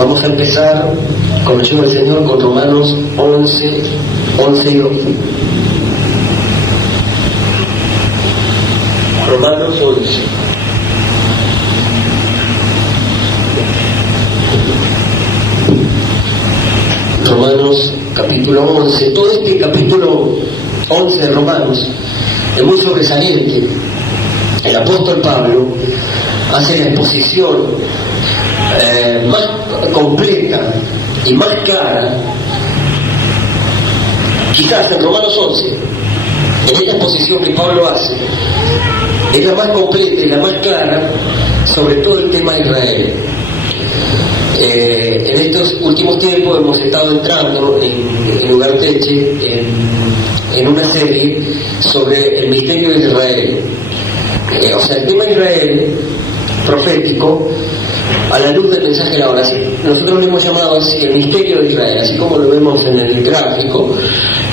Vamos a empezar, con el ayuda del Señor, con Romanos 11 y 12. Romanos 11. Romanos capítulo 11. Todo este capítulo 11 de Romanos es muy sobresaliente. El apóstol Pablo hace la exposición más completa y más clara, quizás en Romanos 11, en esta exposición que Pablo hace, es la más completa y la más clara sobre todo el tema de Israel. En estos últimos tiempos hemos estado entrando en Ugarteche en una serie sobre el misterio de Israel. O sea, el tema de Israel profético a la luz del mensaje de la hora. Nosotros lo hemos llamado así, el misterio de Israel, así como lo vemos en el gráfico,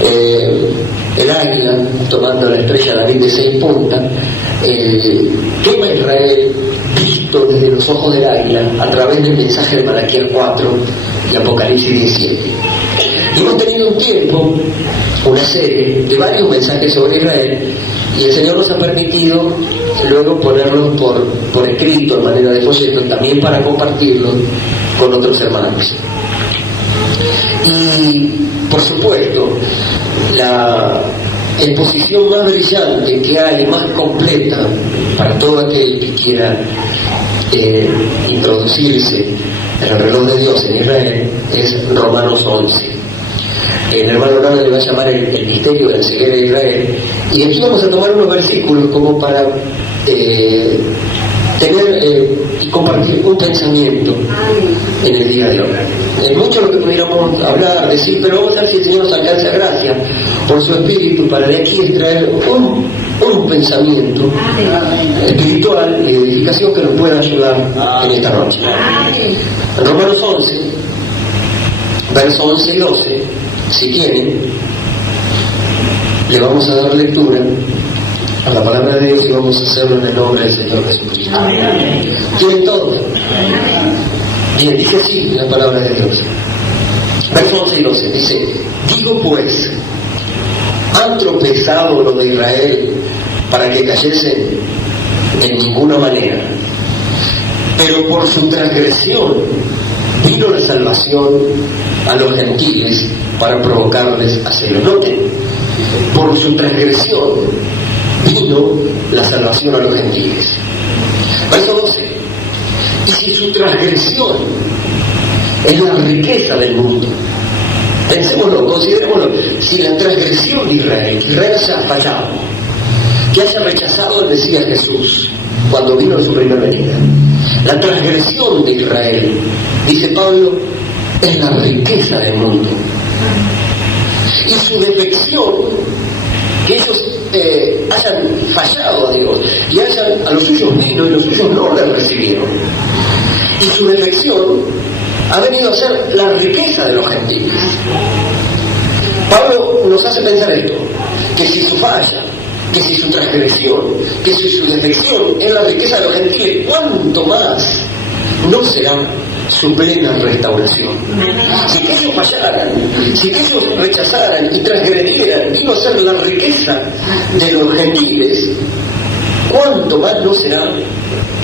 el águila tomando la estrella David de 6 puntas, el tema de Israel visto desde los ojos del águila a través del mensaje de Malaquías 4 y Apocalipsis 17. Y hemos tenido un tiempo, una serie de varios mensajes sobre Israel, y el Señor nos ha permitido luego ponerlos por escrito en manera de folleto, también para compartirlos con otros hermanos. Y por supuesto, la exposición más brillante que hay, más completa para todo aquel que quiera introducirse en el reloj de Dios en Israel, es Romanos 11. El hermano Rana le va a llamar el misterio del ceguera de Israel, y aquí vamos a tomar unos versículos como para tener y compartir un pensamiento en el día de hoy. Es mucho lo que pudiéramos hablar, decir, pero vamos a ver si el Señor nos alcanza gracia por su Espíritu para de aquí extraer un pensamiento espiritual y de edificación que nos pueda ayudar en esta noche. En Romanos 11, versos 11 y 12, si quieren, le vamos a dar lectura a la palabra de Dios y vamos a hacerlo en el nombre del Señor Jesucristo. ¿Quieren todos? Bien, dice así la palabra de Dios. Versos 11 y 12, dice: digo pues, ¿han tropezado los de Israel para que cayesen? En ninguna manera. Pero por su transgresión vino la salvación a los gentiles para provocarles a celo. Noten, por su transgresión vino la salvación a los gentiles. Verso 12. Y si su transgresión es la riqueza del mundo, pensémoslo, considerémoslo, si la transgresión de Israel, que Israel se ha fallado, que haya rechazado al Mesías Jesús cuando vino en su primera venida, la transgresión de Israel, dice Pablo, es la riqueza del mundo. Y su defección, que ellos hayan fallado a Dios y a los suyos vino y los suyos no les recibieron, y su defección ha venido a ser la riqueza de los gentiles. Pablo nos hace pensar esto, que si su falla, que si su transgresión, que si su defección es la riqueza de los gentiles, ¿cuánto más no será su plena restauración? Si que ellos fallaran, si que ellos rechazaran y transgredieran, vino a ser la riqueza de los gentiles, ¿cuánto más no será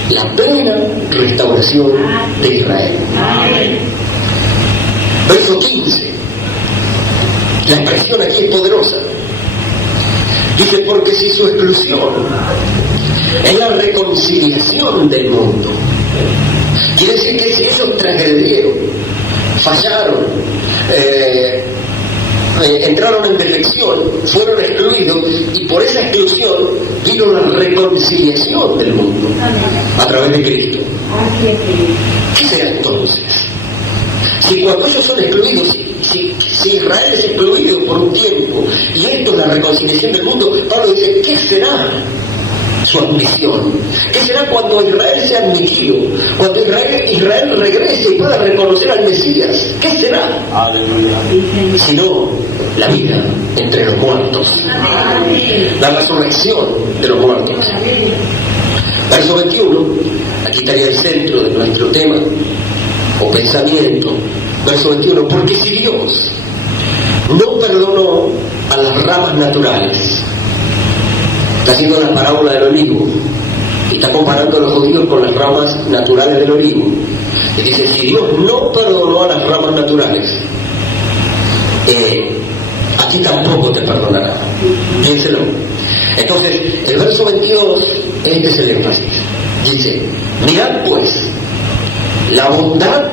la plena restauración de Israel? Verso 15. La expresión aquí es poderosa. Dice: porque si su exclusión es la reconciliación del mundo, quiere decir que si ellos transgredieron, fallaron, entraron en defección, fueron excluidos, y por esa exclusión vino la reconciliación del mundo a través de Cristo. ¿Qué será entonces? Si cuando ellos son excluidos, si Israel es excluido por un tiempo, y esto es la reconciliación del mundo, Pablo dice, ¿qué será su admisión? ¿Qué será cuando Israel sea admitido? Cuando Israel regrese y pueda reconocer al Mesías, ¿qué será? Si no, la vida entre los muertos, la resurrección de los muertos. Verso 21, aquí estaría el centro de nuestro tema, o pensamiento. Verso 21, porque si Dios no perdonó a las ramas naturales, está haciendo la parábola del olivo y está comparando a los judíos con las ramas naturales del olivo, y dice, si Dios no perdonó a las ramas naturales, a ti tampoco te perdonará. Piénselo. Entonces, el verso 22, este es el énfasis. Dice, mirad pues la bondad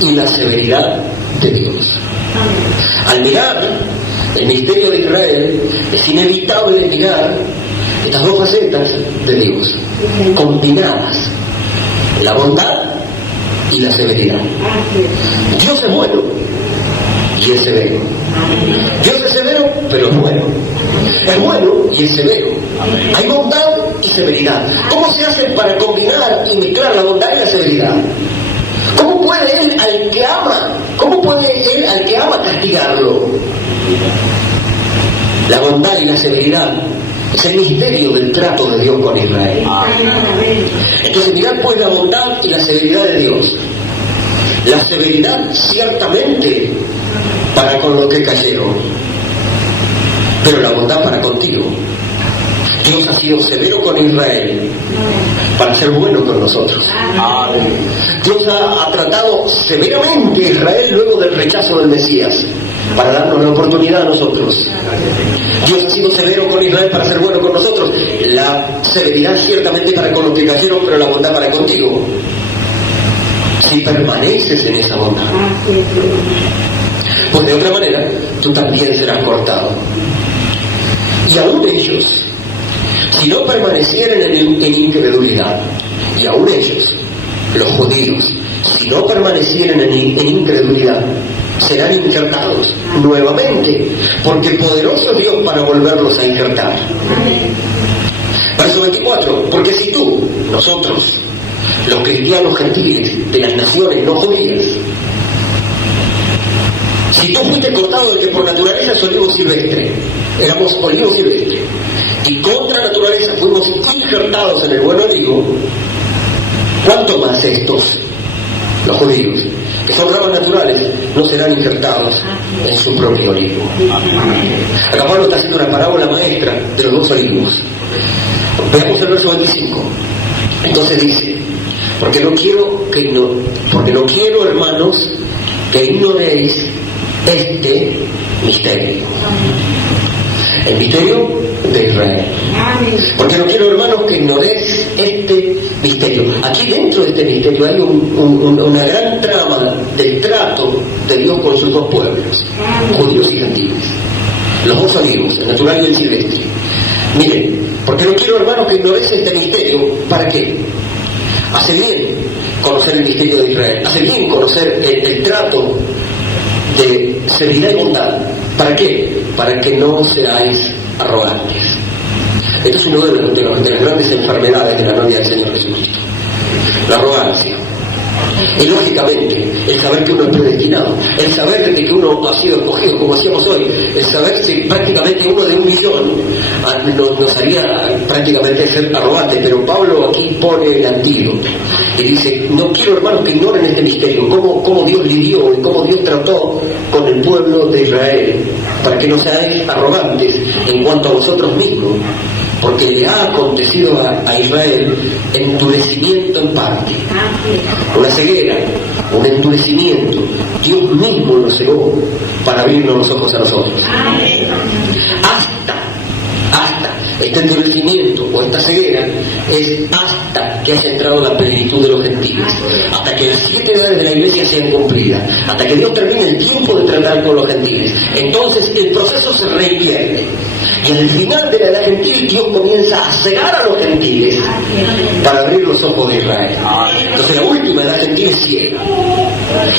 y la severidad de Dios. Al mirar el misterio de Israel, es inevitable mirar estas dos facetas de Dios, combinadas, la bondad y la severidad. Dios es bueno y es severo. Dios es severo, pero es bueno. Es bueno y es severo. Hay bondad y severidad. ¿Cómo se hace para combinar y mezclar la bondad y la severidad? ¿Cómo puede él al que ama? ¿Cómo puede él al que ama castigarlo? La bondad y la severidad es el misterio del trato de Dios con Israel. Entonces mirad pues la bondad y la severidad de Dios. La severidad ciertamente para con los que cayeron, pero la bondad para contigo. Dios ha sido severo con Israel para ser bueno con nosotros. Dios ha tratado severamente a Israel luego del rechazo del Mesías para darnos la oportunidad a nosotros. Dios ha sido severo con Israel para ser bueno con nosotros. La severidad ciertamente para con los que cayeron, pero la bondad para contigo. Si permaneces en esa bondad, pues de otra manera tú también serás cortado. Y aún ellos, si no permanecieran en incredulidad, y aún ellos, los judíos, si no permanecieran en incredulidad, serán injertados nuevamente, porque poderoso Dios para volverlos a injertar. Verso 24, porque si tú, nosotros, los cristianos gentiles de las naciones no judías, si tú fuiste cortado del que por naturaleza es olivo silvestre, éramos olivo silvestre, y contra naturaleza fuimos injertados en el buen olivo, ¿cuánto más estos, los judíos, que son ramas naturales, no serán injertados en su propio olivo? Acá Pablo está haciendo una parábola maestra de los dos olivos. Veamos el verso 25. Entonces dice, porque no quiero, hermanos, que ignoréis este misterio. El misterio de Israel. Porque no quiero, hermanos, que ignoréis este misterio. Aquí dentro de este misterio hay una gran trama del trato de Dios con sus dos pueblos, judíos y gentiles. Los dos olivos, el natural y el silvestre. Miren, porque no quiero, hermanos, que ignoréis este misterio. ¿Para qué? Hace bien conocer el misterio de Israel. Hace bien conocer el trato de severidad y bondad. ¿Para qué? Para que no seáis arrogantes. Esto es uno de las grandes enfermedades de la novia del Señor Jesucristo. La arrogancia. Y lógicamente, el saber que uno es predestinado, el saber de que uno ha sido escogido, como decíamos hoy, el saber si prácticamente uno de 1 millón nos haría prácticamente ser arrogante, pero Pablo aquí pone el antídoto y dice, no quiero, hermanos, que ignoren este misterio, cómo Dios lidió y cómo Dios trató con el pueblo de Israel, para que no seáis arrogantes en cuanto a vosotros mismos, porque le ha acontecido a Israel endurecimiento en parte, una ceguera, un endurecimiento. Dios mismo lo cegó para abrirnos los ojos a nosotros. Hasta este endurecimiento o esta ceguera es hasta que haya entrado la plenitud de los gentiles, hasta que las 7 edades de la iglesia sean cumplidas, hasta que Dios termine el tiempo de tratar con los gentiles. Entonces el proceso se reinvierte y al final de la edad gentil Dios comienza a cegar a los gentiles para abrir los ojos de Israel. Entonces la última edad gentil es ciega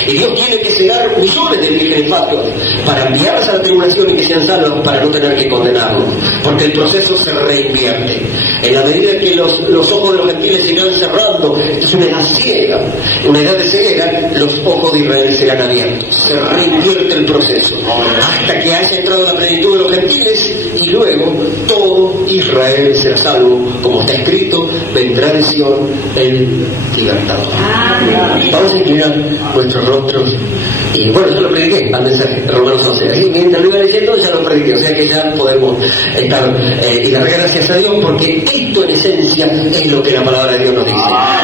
y Dios tiene que cegar millones de vírgenes fatuas para enviarlas a la tribulación y que sean salvos, para no tener que condenarlos, porque el proceso se se reinvierte. En la medida que los ojos de los gentiles se irán cerrando, esto es una edad ciega, una edad de ceguera, los ojos de Israel serán abiertos. Se reinvierte el proceso hasta que haya entrado la plenitud de los gentiles y luego todo Israel será salvo, como está escrito, vendrá de Sion el libertador. Vamos a inclinar nuestros rostros. Y bueno, yo lo prediqué al mensaje de Romanos 11. Así mientras lo iba leyendo ya lo prediqué, o sea que ya podemos estar y dar gracias a Dios, porque esto en esencia es lo que la palabra de Dios nos dice.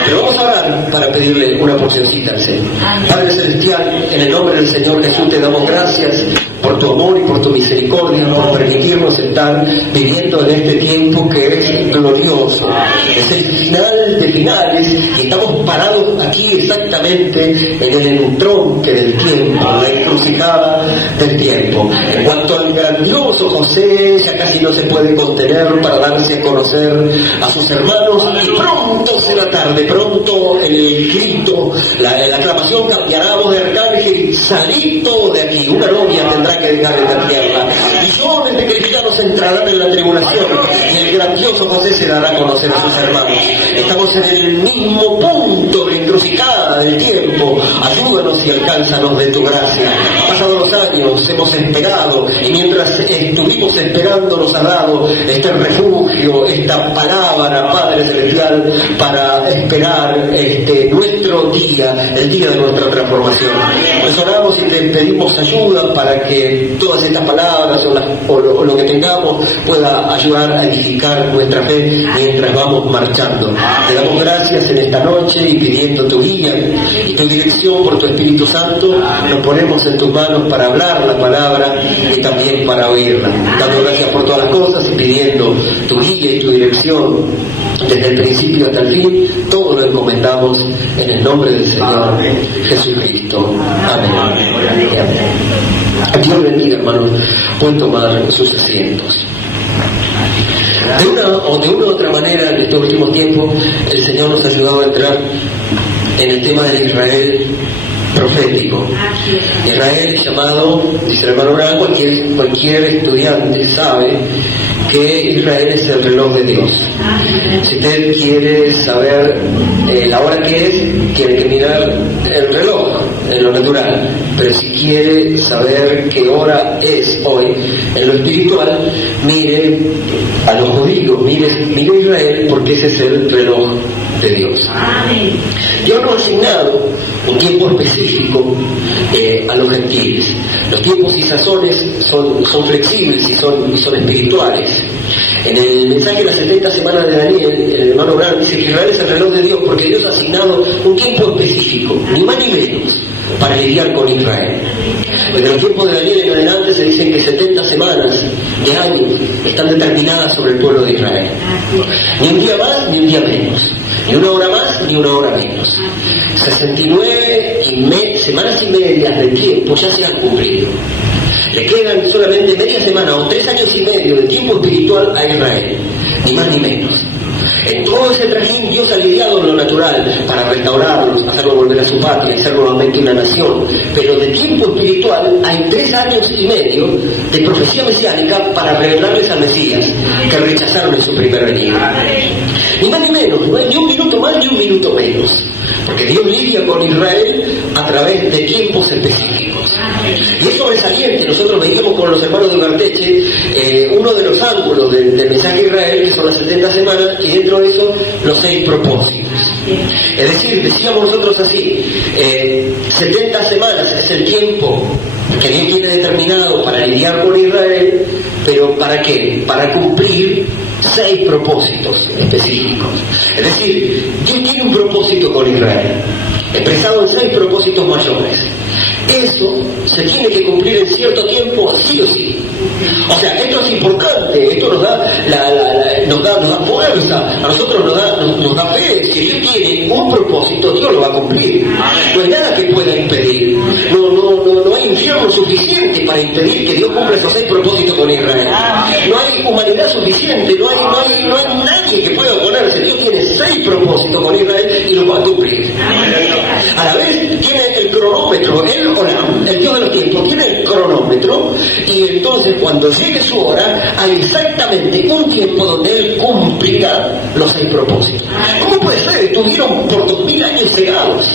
Pero vamos a orar para pedirle una porcioncita al Señor. Padre Celestial, en el nombre del Señor Jesús te damos gracias por tu amor y por tu misericordia, por permitirnos estar viviendo en este tiempo que es glorioso. Es el final de finales y estamos parados aquí exactamente en el entronque del tiempo, la encrucijada del tiempo. En cuanto al grandioso José, ya casi no se puede contener para darse a conocer a sus hermanos, y pronto será tarde, pronto el grito, la aclamación cambiará a voz de arcángel: salid todos de aquí, una novia tendrá que dejar esta tierra, millones de cristianos entrarán en la tribulación, y el grandioso José se dará a conocer a sus hermanos. Estamos en el mismo punto de encrucijada del tiempo. Ayúdanos y alcánzanos de tu gracia. Pasados los años hemos esperado, y mientras estuvimos esperando nos ha dado este refugio, esta palabra, Padre Celestial, para esperar nuestro día, el día de nuestra transformación. Nos oramos y te pedimos ayuda para que todas estas palabras o lo que tengamos pueda ayudar a edificar nuestra fe mientras vamos marchando. Te damos gracias en esta noche y pidiendo tu guía y tu dirección por tu Espíritu Santo, nos ponemos en tus manos para hablar la palabra y también para oírla. Dando gracias por todas las cosas y pidiendo tu guía y tu dirección desde el principio hasta el fin. Todo lo encomendamos en el nombre del Señor Jesucristo. Amén. Dios bendiga, hermanos. Pueden tomar sus asientos. De una u otra manera, en estos últimos tiempos, el Señor nos ha ayudado a entrar en el tema del Israel profético. Israel llamado, dice el hermano Abraham, cualquier estudiante sabe que Israel es el reloj de Dios. Si usted quiere saber la hora que es, tiene que mirar el reloj en lo natural, pero si quiere saber qué hora es hoy en lo espiritual, mire a los judíos, mire Israel, porque ese es el reloj de Dios. Dios nos ha asignado un tiempo específico a los gentiles. Los tiempos y sazones son flexibles y son espirituales. En el mensaje de las 70 semanas de Daniel, el hermano Abraham dice que Israel es el reloj de Dios porque Dios ha asignado un tiempo específico, ni más ni menos, para lidiar con Israel. Desde los tiempos de Daniel en adelante se dicen que 70 semanas de años están determinadas sobre el pueblo de Israel. Ni un día más, ni un día menos. Ni una hora más, ni una hora menos. 69 semanas y medias de tiempo ya se han cumplido. Le quedan solamente media semana o 3 años y medio de tiempo espiritual a Israel, ni más ni menos. En todo ese trajín Dios ha lidiado en lo natural para restaurarlos, hacerlos volver a su patria y ser nuevamente una nación. Pero de tiempo espiritual hay 3 años y medio de profecía mesiánica para revelarles al Mesías, que rechazaron en su primer venida. Ni más ni menos, no hay ni un minuto más ni un minuto menos, porque Dios lidia con Israel a través de tiempos específicos. Y es sobresaliente. Nosotros veíamos con los hermanos de Ugarteche uno de los ángulos del mensaje de Israel, que son las 70 semanas, y dentro de eso los 6 propósitos. Es decir, decíamos nosotros así, 70 semanas es el tiempo que Dios tiene determinado para lidiar con Israel, pero ¿para qué? Para cumplir 6 propósitos específicos. Es decir, Dios tiene un propósito con Israel, expresado en 6 propósitos mayores. Eso se tiene que cumplir en cierto tiempo, sí o sí. O sea, esto es importante, esto nos da fuerza, a nosotros nos da fe. Si Dios tiene un propósito, Dios lo va a cumplir. No hay nada que pueda impedir. No hay infierno suficiente para impedir que Dios cumpla esos 6 propósitos con Israel. No hay humanidad suficiente, no hay nadie que pueda oponerse. Dios tiene 6 propósitos con Israel y los va a cumplir. A la vez tiene el cronómetro, el Dios de los tiempos, tiene el cronómetro, y entonces cuando llegue su hora hay exactamente un tiempo donde Él cumplirá los 6 propósitos. ¿Cómo puede ser? Estuvieron por 2000 años cegados,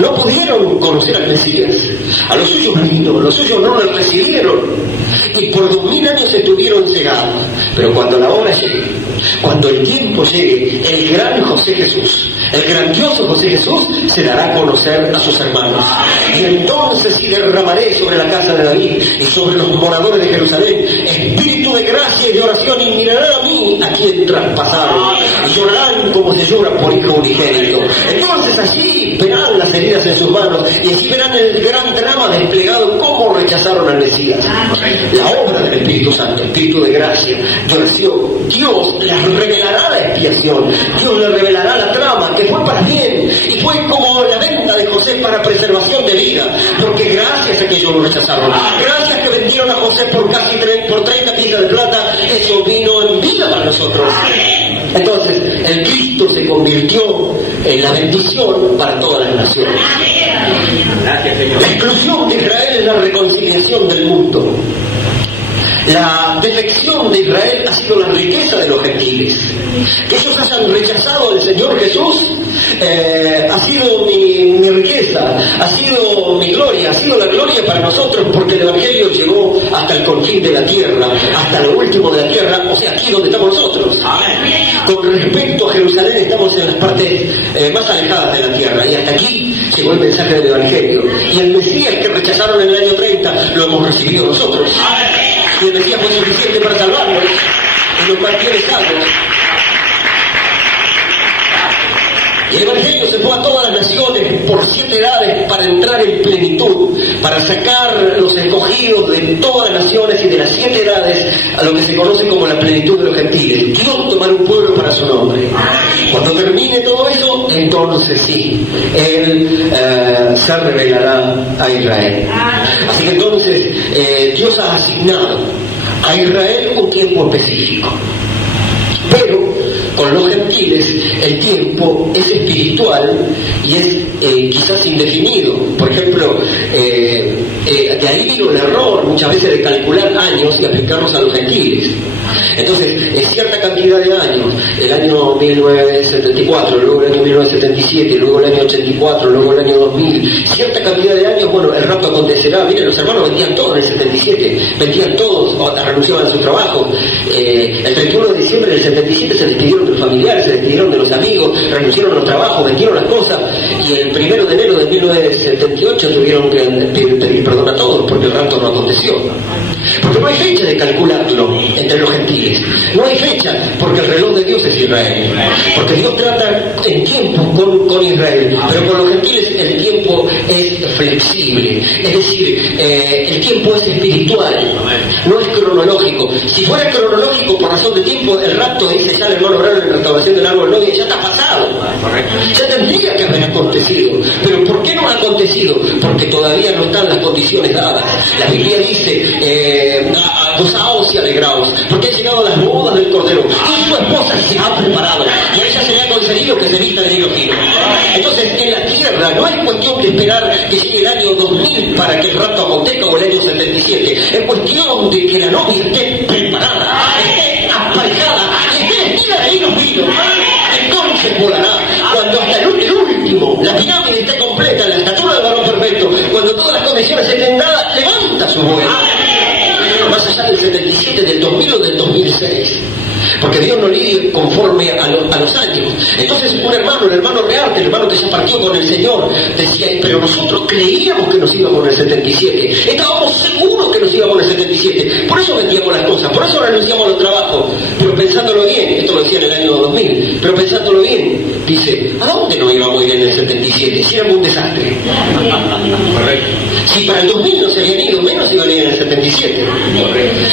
no pudieron conocer al Mesías. A los suyos vino, los suyos no lo recibieron, y por 2000 años estuvieron cegados. Pero cuando la hora llegue, cuando el tiempo llegue, el gran José Jesús, el grandioso José Jesús, se dará a conocer a sus hermanos. Y entonces sí derramaré sobre la casa de David y sobre los moradores de Jerusalén espíritu de gracia y de oración, y mirarán a mí a quien traspasaron, y llorarán como se llora por hijo unigénito. Entonces así verán las heridas en sus manos, y así verán el gran drama desplegado, cómo rechazaron al Mesías. La obra del Espíritu Santo, espíritu de gracia, de oración. Dios les revelará la expiación, Dios les revelará la trama, que fue para bien, y fue como la venta de José para preservación de vida, porque gracias a que ellos lo rechazaron, gracias que vendieron a José por casi 30 piezas de plata, eso vino en vida para nosotros. Entonces, el Cristo se convirtió en la bendición para todas las naciones. Gracias, Señor. La exclusión de Israel es la reconciliación del mundo. La defección de Israel ha sido la riqueza de los gentiles. Que ellos hayan rechazado al Señor Jesús ha sido mi riqueza, ha sido mi gloria, ha sido la gloria para nosotros, porque el Evangelio llegó hasta el confín de la tierra, hasta lo último de la tierra, o sea, aquí donde estamos nosotros. Con respecto a Jerusalén, estamos en las partes más alejadas de la tierra, y hasta aquí llegó el mensaje del Evangelio. Y el Mesías que rechazaron en el año 30 lo hemos recibido nosotros. Y el Mesías fue suficiente para salvarnos, y nos mantiene salvos. Y el Evangelio se fue a todas las naciones por 7 edades para entrar en plenitud, para sacar los escogidos de todas las naciones y de las 7 edades a lo que se conoce como la plenitud de los gentiles. Dios tomar un pueblo para su nombre. Cuando termine todo eso, entonces sí, Él se revelará a Israel. Así que entonces Dios ha asignado a Israel un tiempo específico. Pero con los gentiles el tiempo es espiritual y es quizás indefinido. Por ejemplo, de ahí vino el error muchas veces de calcular años y aplicarlos a los gentiles. Entonces, es cierta cantidad de años, el año 1974, luego el año 1977, luego el año 84, luego el año 2000, cierta cantidad de años, bueno, el rapto acontecerá. Miren, los hermanos vendían todo en el 77, vendían todos, renunciaban a su trabajo. El 31 de diciembre del 77 se despidieron de los familiares, se despidieron de los amigos, renunciaron a los trabajos, vendieron las cosas, y el 1 de enero de 1978 tuvieron que pedir perdón a todos porque el rapto no aconteció. Porque no hay fecha de calcularlo entre los gentiles, no hay fecha, porque el reloj de Dios es Israel, porque Dios trata en tiempo con Israel, pero con los gentiles el tiempo es flexible, es decir, el tiempo es espiritual, no es cronológico. Si fuera cronológico por razón de tiempo, el rapto, dice ya el hermano Branham en la restauración del árbol novia, ya está pasado, ya tendría que haber acontecido. Pero ¿por qué no ha acontecido? Porque todavía no están las condiciones dadas. La Biblia dice, gozaos y alegraos, porque han llegado las bodas del Cordero, y su esposa se ha preparado, y a ella se le ha concedido que se vista de hilo fino. Entonces, en la tierra no hay cuestión de esperar que llegue el año 2000 para que el rapto acontezca, o el año 77. Es cuestión de que la novia esté preparada, esté aparejada, esté vestida de hilo fino. Entonces volará. Cuando hasta el último, la pirámide esté completa, la estatura del varón perfecto, cuando todas las condiciones estén dadas, levanta su vuelo. Más allá del 77, del 2000 o del 2006. Porque Dios no lidia conforme a los años. Entonces un hermano, el hermano Rearte, el hermano que ya partió con el Señor, decía, pero nosotros creíamos que nos íbamos en el 77, estábamos seguros que nos íbamos en el 77, por eso vendíamos las cosas, por eso renunciamos a los trabajos. Pero pensándolo bien, esto lo decía en el año 2000, pero pensándolo bien, dice, ¿a dónde nos íbamos a ir en el 77? Si éramos un desastre. Si para el 2000 no se habían ido, menos iban a ir en el 77.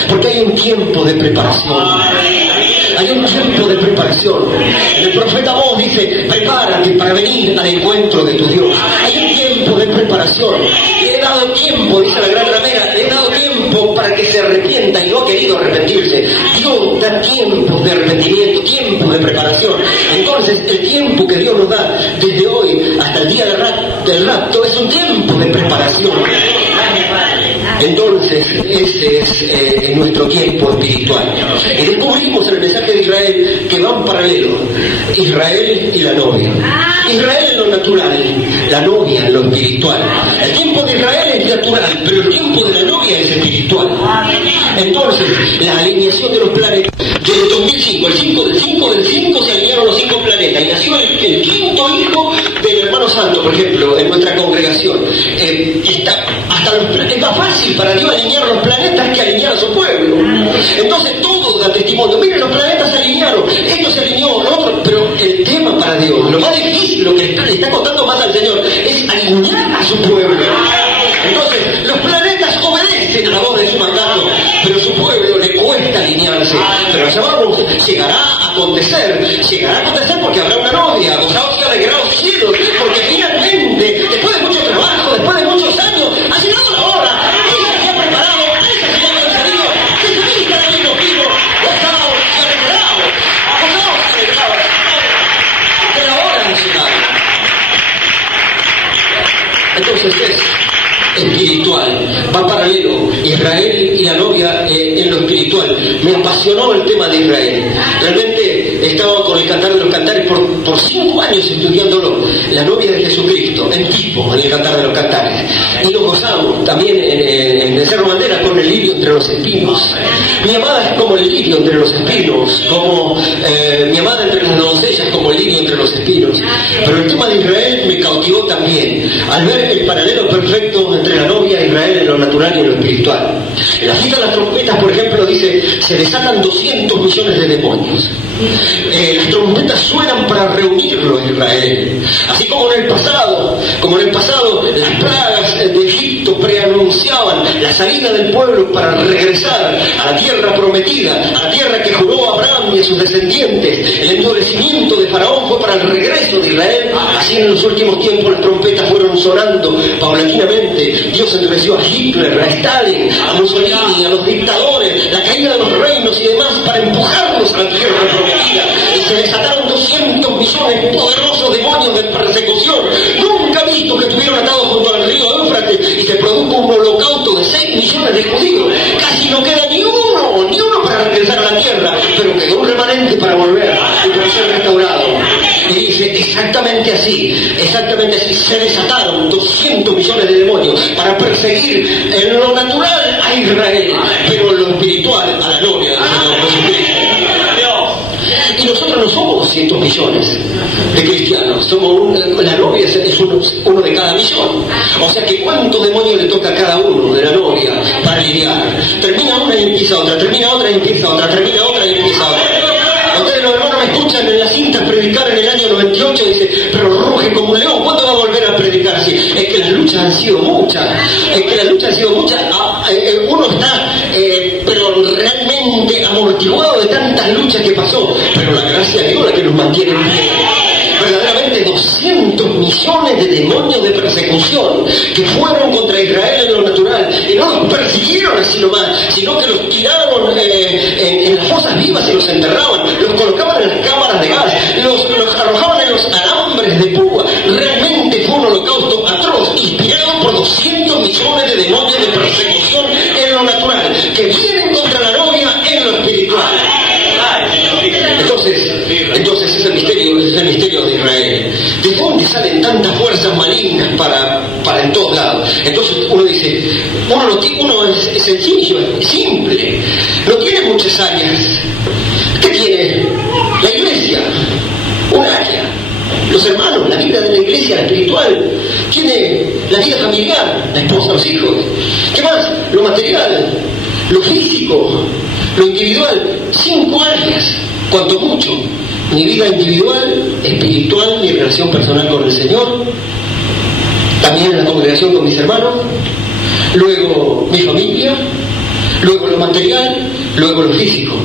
Porque hay un tiempo de preparación. Hay un tiempo de preparación. El profeta Amós dice, prepárate para venir al encuentro de tu Dios. Hay un tiempo de preparación. Le he dado tiempo, dice la gran ramera, le he dado tiempo para que se arrepienta y no ha querido arrepentirse. Dios da tiempos de arrepentimiento, tiempos de preparación. Entonces, el tiempo que Dios nos da desde hoy hasta el día del rapto es un tiempo de preparación. Entonces, ese es nuestro tiempo espiritual. Y descubrimos en el mensaje de Israel que van paralelos, Israel y la novia. Israel en lo natural, la novia en lo espiritual. El tiempo de Israel es natural, pero el tiempo de la novia es espiritual. Entonces, la alineación de los planetas, desde el 2005, el 5 del 5 se alinearon los 5 planetas, y nació el quinto hijo del hermano santo, por ejemplo, en nuestra congregación. Es más fácil para Dios alinear los planetas que alinear a su pueblo. Entonces todos dan testimonio, miren, los planetas se alinearon, esto se alineó, lo otro, pero el tema para Dios, lo más difícil, lo que le está contando más al Señor, es alinear a su pueblo. Entonces, los planetas obedecen a la voz de su mandato, pero su pueblo le cuesta alinearse. Pero allá vamos, llegará a acontecer porque habrá una novia, gozaos y alegraos cielos, porque finalmente, después de mucho trabajo, después de muchos años, ha llegado la hora. Ella se ha preparado, ella se ha concedido, que se vistan a vino vivo, gozaos y alegraos, que la hora ha llegado. Entonces es espiritual, va paralelo, Israel y la novia en lo espiritual. Me apasionó el tema de Israel. Realmente estaba con el Cantar de los Cantares por 5 años estudiándolo, la novia de Jesucristo, en tipo, en el Cantar de los Cantares. Y lo gozamos también en el Cerro Bandera con el lirio entre los espinos. Mi amada es como el lirio entre los espinos, como mi amada entre las doncellas, como el lirio entre los espinos. Pero el tema de Israel me cautivó también, al ver el paralelo perfecto entre la novia e Israel en lo natural y en lo espiritual. En la cita de las trompetas, por ejemplo, dice, se desatan 200 millones de demonios. Las trompetas suenan para reunirlo a Israel. Así como en el pasado, las plagas de Egipto preanunciaban la salida del pueblo para regresar a la tierra prometida, a la tierra que juró a Abraham y a sus descendientes. El endurecimiento de Faraón fue para el regreso de Israel. Así en los últimos tiempos las trompetas fueron sonando paulatinamente. Dios endureció a Hitler, a Stalin, a Mussolini, a los dictadores, la caída de los reinos y demás para empujarlos a la tierra prometida. Y se desataron 200 millones poderosos demonios de persecución, nunca visto, que estuvieron atados junto al río Éufrates, y se produjo un holocausto de 6 millones de judíos. Casi no queda ni uno para regresar a la tierra, pero quedó un remanente para volver y para ser restaurado. Y dice, exactamente así, se desataron 200 millones de demonios para perseguir en lo natural a Israel, pero en lo espiritual a la novia del Señor Jesucristo. Y nosotros no somos 200 millones de cristianos, la novia es uno de cada millón. O sea que cuántos demonios le toca a cada uno de la novia para lidiar. Termina una y empieza otra, termina otra y empieza otra, termina otra y empieza otra. Ustedes los hermanos me escuchan en las cintas predicar en el año 98, dice, pero ruge como un león, ¿cuándo va a volver a predicar así? Es que las luchas han sido muchas, uno está pero realmente amortiguado de tantas luchas que pasó, pero la gracia de Dios la que nos mantiene en pie. Verdaderamente 200 millones de demonios de persecución que fueron contra Israel en lo natural, y no los persiguieron así nomás, sino que los tiraron en las fosas vivas y los enterraban, los colocaban en las cámaras de gas, los arrojaban en los alambres de púa. Realmente fue un holocausto atroz, inspirado por 200 millones de demonios de persecución en lo natural, que vienen contra la novia en lo espiritual. Entonces es el misterio de Israel. ¿De dónde salen tantas fuerzas malignas para en todos lados? Entonces uno dice, uno es sencillo, es simple, no tiene muchas áreas. ¿Qué tiene? La iglesia, un área. Los hermanos, la vida de la iglesia, la espiritual. Tiene la vida familiar, la esposa, los hijos. ¿Qué más? Lo material, lo físico, lo individual. 5 áreas, cuanto mucho. Mi vida individual, espiritual, mi relación personal con el Señor, también la congregación con mis hermanos, luego mi familia, luego lo material, luego lo físico.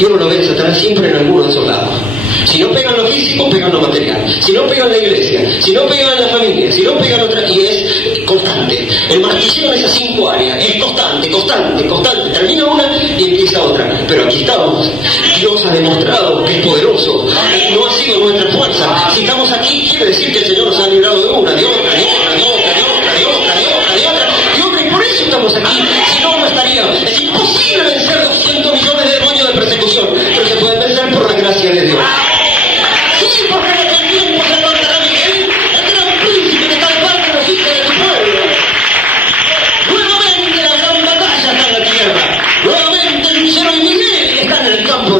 Y uno lo ve a Satanás siempre en alguno de esos lados. Si no pegan lo físico, pegan lo material. Si no pegan la iglesia, si no pegan la familia, si no pegan otra, y es constante. El martilleo en esas 5 áreas es constante. Termina una y empieza otra. Pero aquí estamos. Dios ha demostrado que es poderoso. No ha sido nuestra fuerza. Si estamos aquí, quiere decir que el Señor nos ha librado de una, de otra. Y por eso estamos aquí.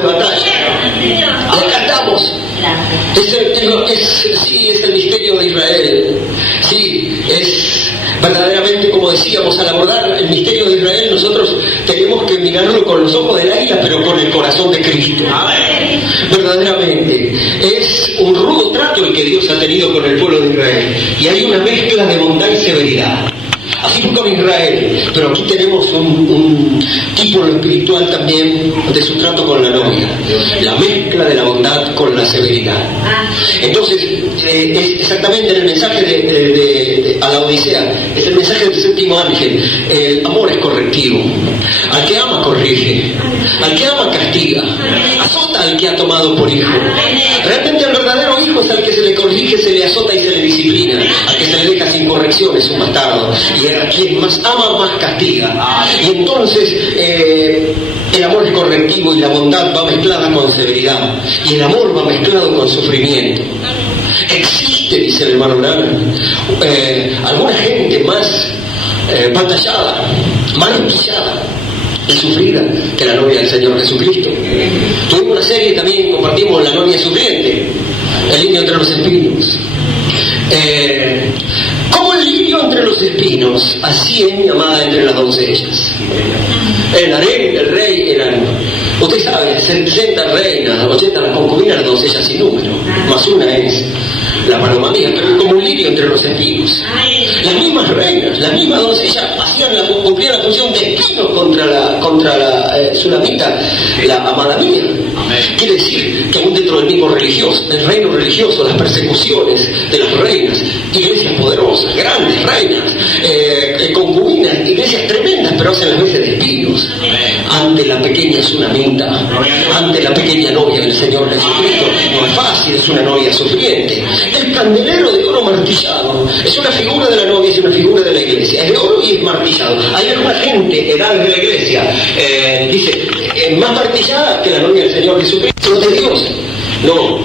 de batalla. Y acá estamos. Sí, es el misterio de Israel. Sí, es verdaderamente, como decíamos, al abordar el misterio de Israel, nosotros tenemos que mirarlo con los ojos del águila, pero con el corazón de Cristo. Verdaderamente, es un rudo trato el que Dios ha tenido con el pueblo de Israel. Y hay una mezcla de bondad y severidad. Así fue con Israel, pero aquí tenemos un tipo espiritual también de su trato con la novia, la mezcla de la bondad con la severidad. Entonces, es exactamente en el mensaje a la Odisea, es el mensaje del séptimo ángel. El amor es correctivo. Al que ama corrige, al que ama castiga, azota al que ha tomado por hijo. Realmente el verdadero hijo es al que se le corrige, se le azota y se le disciplina. Al que se le deja sin corrección es un bastardo. Y a quien más ama, más castiga. Y entonces el amor es correctivo y la bondad va mezclada con severidad. Y el amor va mezclado con sufrimiento. Existe, dice el hermano Branham, alguna gente más batallada, martillada y sufrida que la novia del Señor Jesucristo. Tuvimos una serie también, compartimos La novia sufriente, el lirio entre los espinos. Como el lirio entre los espinos, así es mi amada entre las doncellas. El harén, el rey, eran, usted sabe, 60 reinas, 80 las concubinas, las doncellas sin número, más una es la paloma mía, pero como un lirio entre los espinos. Las mismas reinas, las mismas doncellas cumplían la función de espinos contra la Sulamita, la amada mía. Quiere decir que aún dentro del mismo religioso, el reino religioso, las persecuciones de las reinas, iglesias poderosas, grandes reinas, concubinas, iglesias tremendas, pero hacen las veces de espinos ante la pequeña Sulamita, ante la pequeña novia del Señor Jesucristo. No es fácil, es una novia sufriente. El candelero de oro martillado es una figura de la novia, es una figura de la iglesia. Es de oro y es martillado. Hay alguna gente, edades de la iglesia, dice, más martillada que la novia del Señor Jesucristo, de Dios. No,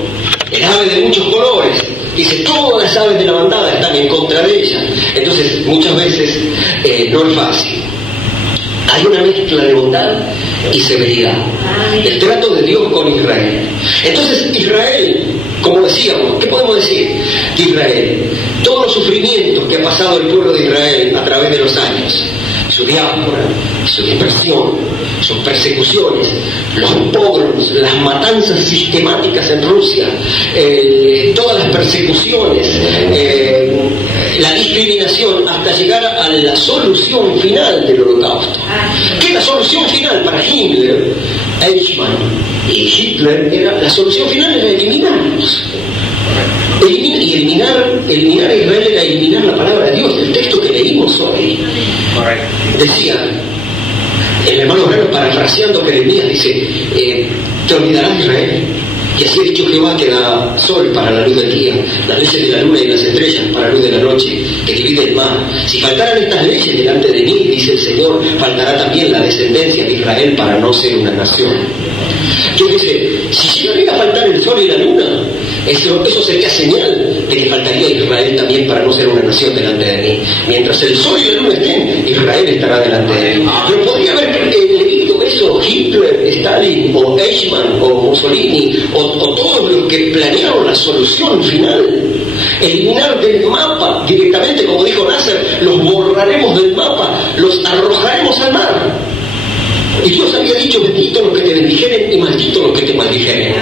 el ave de muchos colores. Dice, todas las aves de la bandada están en contra de ella. Entonces, muchas veces no es fácil. Hay una mezcla de bondad y severidad. El trato de Dios con Israel. Entonces, Israel, como decíamos, ¿qué podemos decir de Israel? Todos los sufrimientos que ha pasado el pueblo de Israel a través de los años, su diáspora, su dispersión, sus persecuciones, los pogroms, las matanzas sistemáticas en Rusia, todas las persecuciones, la discriminación, hasta llegar a la solución final del Holocausto. ¿Qué es la solución final para Himmler, Eichmann y Hitler? La solución final era eliminarlos. Eliminar a Israel era eliminar la palabra de Dios. El texto que leímos hoy decía, el hermano Branham, parafraseando Jeremías, dice, te olvidarás de Israel. Y así ha dicho Jehová, que da sol para la luz del día, las leyes de la luna y las estrellas para la luz de la noche, que divide el mar. Si faltaran estas leyes delante de mí, dice el Señor, faltará también la descendencia de Israel para no ser una nación. Entonces dice, si llegaría a faltar el sol y la luna, eso sería señal de que faltaría Israel también para no ser una nación delante de mí. Mientras el sol y la luna estén, Israel estará delante de mí. Pero podría haber leído eso Hitler, Stalin, o Eichmann, o Mussolini, o todos los que planearon la solución final. Eliminar del mapa directamente, como dijo Nasser, los borraremos del mapa, los arrojaremos al mar. Y Dios había dicho, bendito los que te bendijeren y maldito los que te maldijeren.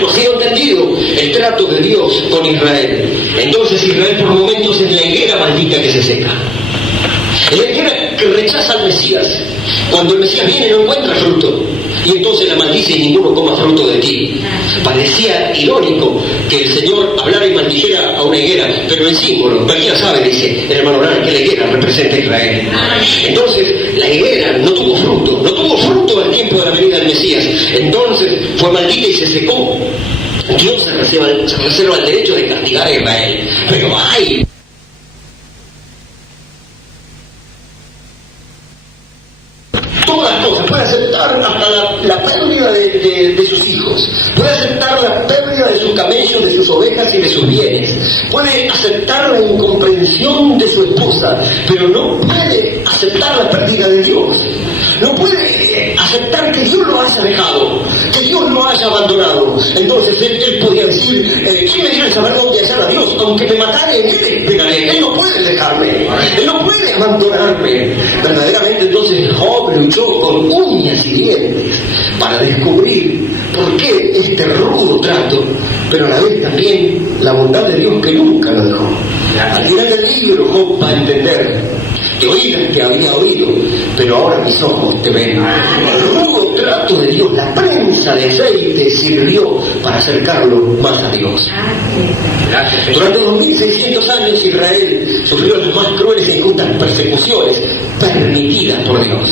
No ha sido entendido el trato de Dios con Israel. Entonces Israel por momentos es la higuera maldita que se seca. La higuera que rechaza al Mesías. Cuando el Mesías viene no encuentra fruto. Y entonces la maldice y ninguno coma fruto de ti. Parecía irónico que el Señor hablara y maldijera a una higuera, pero el símbolo, cualquiera sabe, dice el hermano Branham, que la higuera representa a Israel. Entonces la higuera no tuvo fruto al tiempo de la venida del Mesías. Entonces fue maldita y se secó. Dios se reserva el derecho de castigar a Israel. Pero ¡ay! Todas las cosas, puede aceptar hasta la pérdida de sus hijos, puede aceptar la pérdida de sus camellos, de sus ovejas y de sus bienes, puede aceptar la incomprensión de su esposa, pero no puede aceptar la pérdida de Dios. No puede aceptar que Dios lo haya dejado, que Dios lo haya abandonado. Entonces él podía decir, ¿quién me quiere saber dónde hallar a Dios? Aunque me matare, en él esperaré. Él no puede dejarme, él no puede abandonarme. Verdaderamente entonces Job luchó con uñas y dientes para descubrir por qué este rudo trato, pero a la vez también la bondad de Dios que nunca lo dejó. Al final del libro Job va a entender: te oías que había oído, pero ahora mis ojos te ven. El rudo trato de Dios, la prensa de aceite, sirvió para acercarlo más a Dios. Durante 2600 años Israel sufrió las más crueles e injustas persecuciones permitidas por Dios.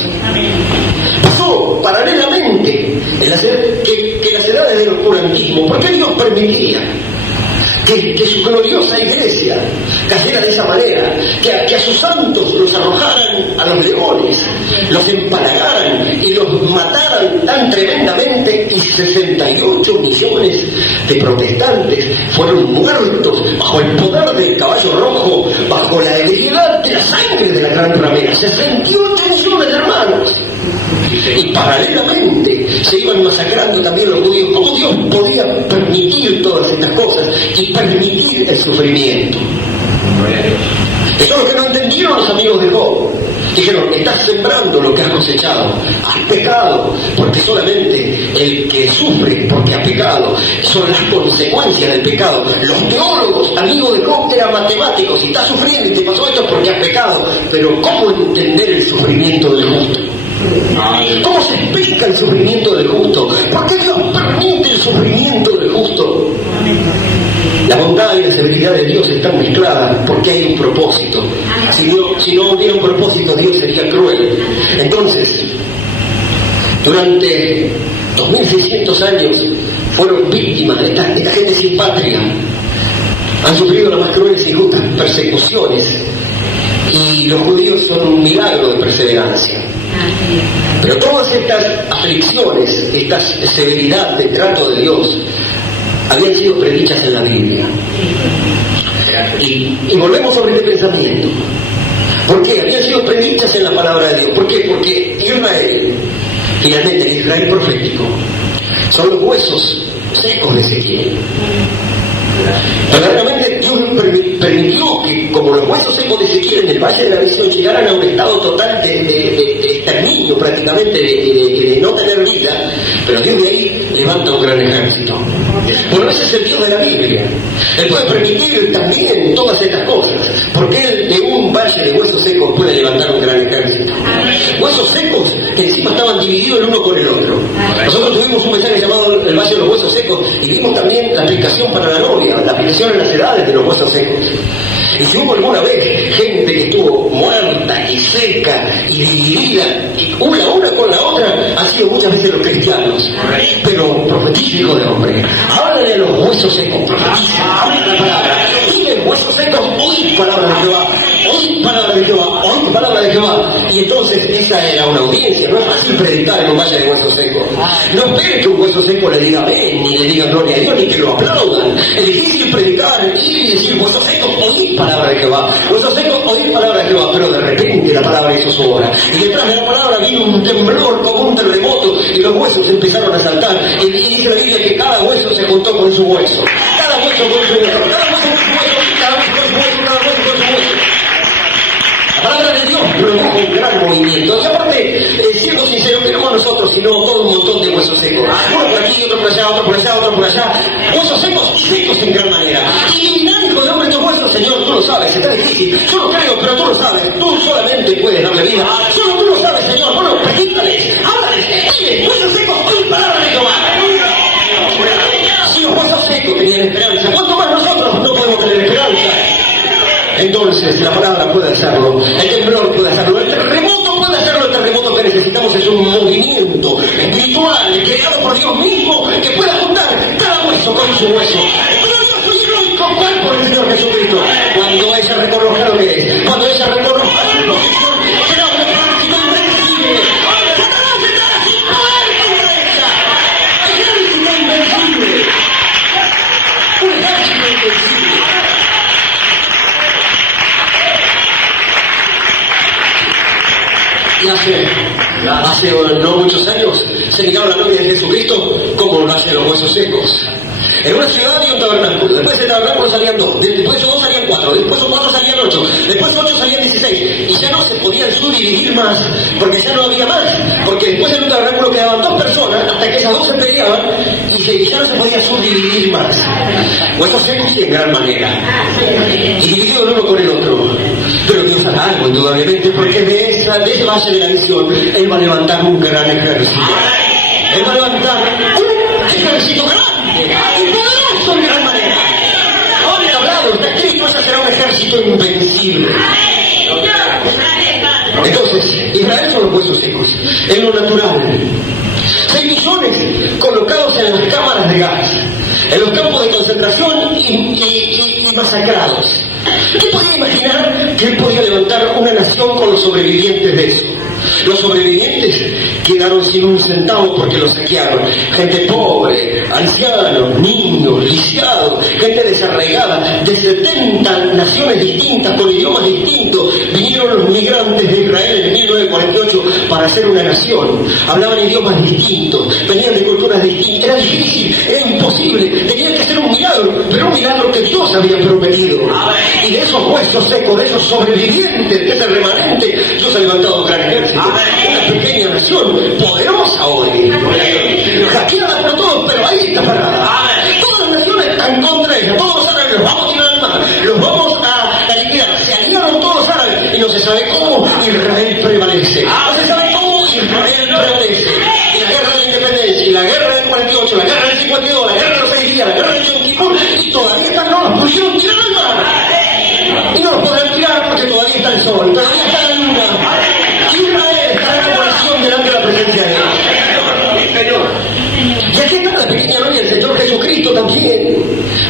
Pasó paralelamente que las edades del oscurantismo. ¿Por qué Dios permitía que su gloriosa iglesia cayera de esa manera, que a sus santos los arrojaran a los leones, los empalagaran y los mataran tan tremendamente, y 68 millones de protestantes fueron muertos bajo el poder del caballo rojo, bajo la ebriedad de la sangre de la gran ramera? 68 millones de hermanos. Y paralelamente se iban masacrando también los judíos. ¿Cómo Dios podía permitir todas estas cosas y permitir el sufrimiento? Eso es lo que no entendieron los amigos de Job. Dijeron: estás sembrando lo que has cosechado, has pecado, porque solamente el que sufre porque ha pecado son las consecuencias del pecado. Los teólogos, amigos de Job, eran matemáticos: si estás sufriendo y te pasó esto porque has pecado. Pero ¿cómo entender el sufrimiento del justo? ¿Cómo se explica el sufrimiento del justo? ¿Por qué Dios permite el sufrimiento del justo? La bondad y la severidad de Dios están mezcladas porque hay un propósito. Si no hubiera un propósito, Dios sería cruel. Entonces, durante 2600 años fueron víctimas de esta gente sin patria. Han sufrido las más crueles e injustas persecuciones, y los judíos son un milagro de perseverancia. Pero todas estas aflicciones, esta severidad de trato de Dios, habían sido predichas en la Biblia. Y volvemos sobre este pensamiento. ¿Por qué? Habían sido predichas en la palabra de Dios. ¿Por qué? Porque Israel, finalmente el Israel profético, son los huesos secos de Ezequiel. Verdaderamente Dios permitió que, como los huesos secos de Ezequiel en el Valle de la Visión, llegaran a un estado total de exterminio, prácticamente de no tener vida, pero Dios de ahí levanta un gran ejército. Bueno, ese es el Dios de la Biblia. Él puede permitir también todas estas cosas, porque Él de un valle de huesos secos puede levantar un gran ejército. Huesos secos que encima estaban divididos el uno con el otro. Nosotros tuvimos un mensaje llamado el Valle de los Huesos Secos, y vimos también la aplicación para la novia, la aplicación en las edades de los huesos secos. Y si hubo alguna vez gente que estuvo muerta y seca y dividida, una con la otra, han sido muchas veces los cristianos. Pero profetiza, hijo de hombre, háblale a los huesos secos, profetiza, habla la palabra. Dile: huesos secos, oíd palabra de Jehová, oíd palabra de Jehová, oíd palabra de Jehová. Y entonces esa era una audiencia. No es fácil predicar en un valle de huesos secos. No espere que un hueso seco le diga amén, ni le diga gloria a Dios, ni que lo aplaudan. Es difícil predicar y decir: huesos secos, oíd palabra de Jehová, huesos secos, oíd palabra de Jehová. Pero de repente la palabra hizo su obra, y detrás de la palabra vino un temblor como un terremoto, y los huesos empezaron a saltar. Y dice la Biblia que cada hueso se juntó con su hueso, cada hueso con su hueso, cada hueso con su hueso, cada hueso con su hueso, cada hueso con su hueso. La palabra de Dios produjo un gran movimiento. Y aparte, siendo sincero, que no nosotros, sino todo un montón de huesos secos. Uno por aquí, otro por allá, otro por allá, otro por allá. Huesos secos y secos en gran manera. Y eliminar, hijo de hombre, estos huesos, Señor, tú lo sabes, está difícil. Yo lo creo, pero tú lo sabes. Tú solamente puedes darle vida. Solo tú lo sabes, Señor. Bueno, predícales, háblales, dile: huesos secos, oíd palabra de Jehová. Si los huesos secos tenían esperanza, ¿cuánto más nosotros no podemos tener esperanza? Entonces la palabra puede hacerlo, el temblor puede hacerlo, el terremoto puede hacerlo. El terremoto que necesitamos es un movimiento espiritual creado por Dios mismo, que pueda juntar cada hueso con su hueso. Glorioso y heroico cuerpo del Señor Jesucristo. Cuando ella reconozca lo que es, cuando ella reconozca su posición, será un ejército invencible. Satanás estará así Y hace no muchos años se miraba la novia de Jesucristo como el valle de los huesos secos. En una ciudad había un tabernáculo, después del tabernáculo salían 2, después de 2 salían 4, después de 4 salían 8, después de 8 salían 16, y ya no se podían subdividir más, porque ya no había más, porque después en un tabernáculo quedaban 2 personas, hasta que esas 2 se peleaban, y ya no se podía subdividir más. Huesos secos y en gran manera, y dividido el uno con el otro. Pero Dios hará algo indudablemente, porque de ese valle de la visión, Él va a levantar un gran ejército. Él va a levantar un ejército grande y poderoso en gran manera. Ahora he hablado, está escrito, ese será un ejército invencible. Entonces, Israel son los huesos secos, en lo natural. 6 millones colocados en las cámaras de gas, en los campos de concentración y masacrados. ¿Qué podía imaginar que él podía levantar una nación con los sobrevivientes de eso? Los sobrevivientes quedaron sin un centavo porque los saquearon. Gente pobre, ancianos, niños, lisiados, gente desarraigada, de 70 naciones distintas, con idiomas distintos. Vinieron los migrantes de Israel en 1948 para hacer una nación. Hablaban idiomas distintos, venían de culturas distintas. Era difícil, era imposible. Tenía que ser un milagro, pero un milagro que Dios había prometido. Y de esos huesos secos, de esos sobrevivientes, de ese remanente, Dios ha levantado un gran ejército. Una pequeña nación, poderosa hoy, hackeada por todos, pero ahí está parada. Todas las naciones están contra ella, todos los árabes los vamos a tirar al mar, los vamos a liquidar. Se aliaron todos los árabes y no se sabe cómo Israel prevalece. No se sabe cómo Israel prevalece. Y la guerra de la independencia, y la guerra del 48, la guerra del 52, la guerra de los 6 días, la guerra del Yom Kippur, y todavía están, no los pudieron tirar al mar. Y no los podrán tirar porque todavía está el sol, todavía está la luna. Israel está en la oración delante de la presencia de Dios. Y aquí está la pequeña novia del Señor Jesucristo también,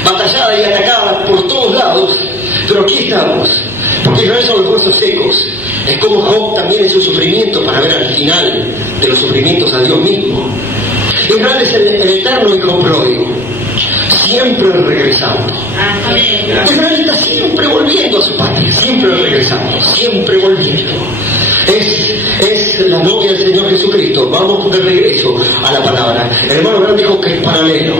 batallada y atacada por todos lados, pero aquí estamos, porque Israel son los huesos secos. Es como Job también en su sufrimiento, para ver al final de los sufrimientos a Dios mismo. Israel es el eterno hijo pródigo, siempre regresando. Israel está siempre volviendo a su patria, siempre regresando, siempre volviendo. Es la novia del Señor Jesucristo. Vamos de regreso a la palabra. El hermano Branham dijo que es paralelo.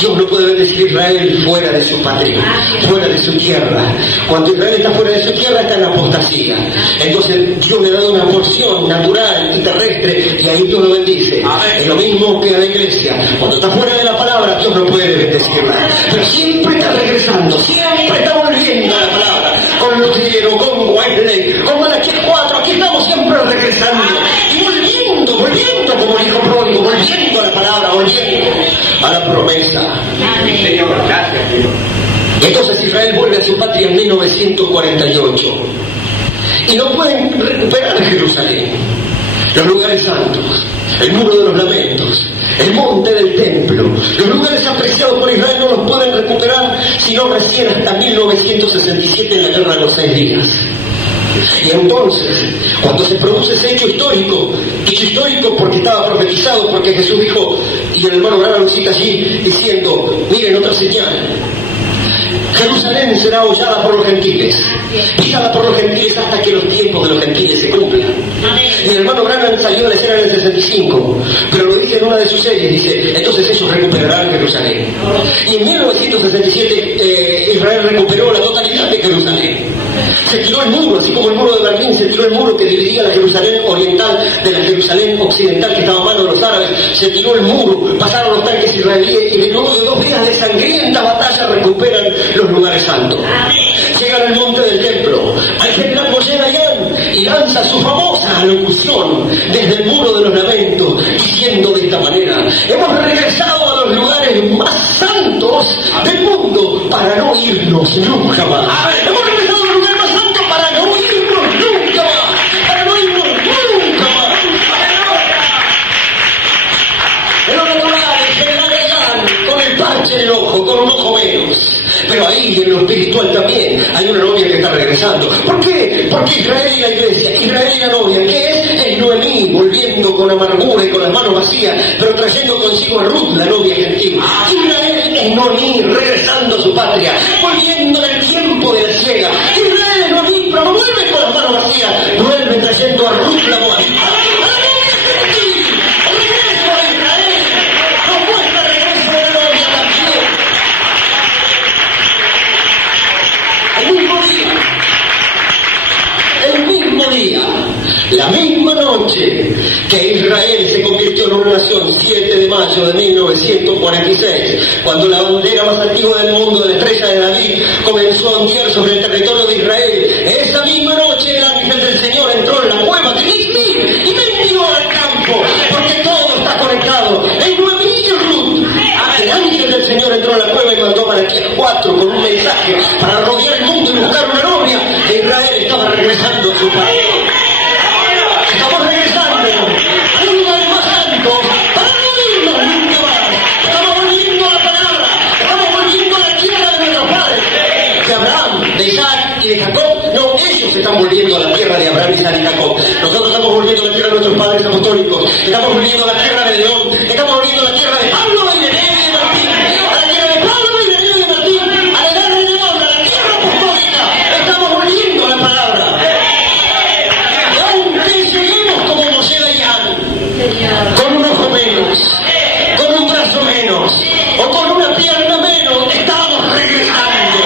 Dios no puede bendecir a Israel fuera de su patria, fuera de su tierra. Cuando Israel está fuera de su tierra, está en apostasía. Entonces Dios le da una porción natural y terrestre, y ahí Dios lo bendice. Es lo mismo que a la iglesia. Cuando está fuera de la palabra, Dios no puede bendecirla. Pero siempre está regresando, siempre está volviendo a la palabra. Con Lutero, con Wesley, con Malaquías 4, aquí estamos siempre regresando. Y volviendo como el hijo pródigo, volviendo a la palabra, volviendo a la promesa. Señor, gracias, Señor. Entonces Israel vuelve a su patria en 1948 y no pueden recuperar Jerusalén, los lugares santos, el muro de los lamentos, el monte del templo. Los lugares apreciados por Israel no los pueden recuperar sino recién hasta 1967 en la guerra de los 6 días. Y entonces, cuando se produce ese hecho histórico porque estaba profetizado, porque Jesús dijo, y el hermano Branham lo cita allí, diciendo, miren otra señal: Jerusalén será hollada por los gentiles, pisada por los gentiles hasta que los tiempos de los gentiles se cumplan. Y el hermano Branham salió de la escena en el 65, pero lo dice en una de sus series, dice, entonces ellos recuperarán Jerusalén. Y en 1967 Israel recuperó la totalidad de Jerusalén. Se tiró el muro, así como el muro de Berlín, se tiró el muro que dividía la Jerusalén oriental de la Jerusalén occidental que estaba a mano de los árabes. Se tiró el muro, pasaron los tanques israelíes y luego de 2 días de sangrienta batalla recuperan los lugares santos. Llegan al monte del templo, al general Moshe Dayan, y lanza su famosa alocución desde el muro de los lamentos, diciendo de esta manera: hemos regresado a los lugares más santos del mundo para no irnos nunca más. Hemos regresado a los lugares más santos para no irnos nunca más. Para no irnos nunca más. En lo natural, el general Dayan, con el parche en el ojo, con un ojo menos. Pero ahí en lo espiritual también hay una novia que está regresando. ¿Por qué? Porque Israel y la iglesia, Israel y la novia, ¿qué es? Es Noemí volviendo con amargura y con las manos vacías, pero trayendo consigo a Ruth, la novia gentil. Israel es Noemí regresando a su patria, volviendo en el tiempo de la siega. Israel es Noemí, pero no vuelve con las manos vacías, vuelve trayendo a Ruth, la moabita. La misma noche que Israel se convirtió en una nación, 7 de mayo de 1946, cuando la bandera más antigua del mundo, de la estrella de David, comenzó a ondear sobre el territorio de Israel, esa misma noche el ángel del Señor entró en la cueva de Mizpi y me envió al campo, porque todo está conectado. En Noemí y Ruth, el ángel del Señor entró en la cueva y mandó a Malaquías 4 con un mensaje para rodear el mundo y buscar una novia. Israel estaba regresando a su país. Estamos regresando a un lugar más alto para no irnos nunca más. Estamos volviendo a la palabra, estamos volviendo a la tierra de nuestros padres, de Abraham, de Isaac y de Jacob. No, ellos están volviendo a la tierra de Abraham, Isaac y Jacob. Nosotros estamos volviendo a la tierra de nuestros padres apostólicos, estamos volviendo a la tierra de León, estamos volviendo a la tierra de Pablo y de Nereo y de Martín, a la tierra de Pablo y de Nereo y de Martín, a la edad de León, a la tierra apostólica. Estamos volviendo a la palabra. Y aunque lleguemos como Moshe Dayan, con un ojo menos, con un brazo menos, o con una pierna menos, estamos regresando.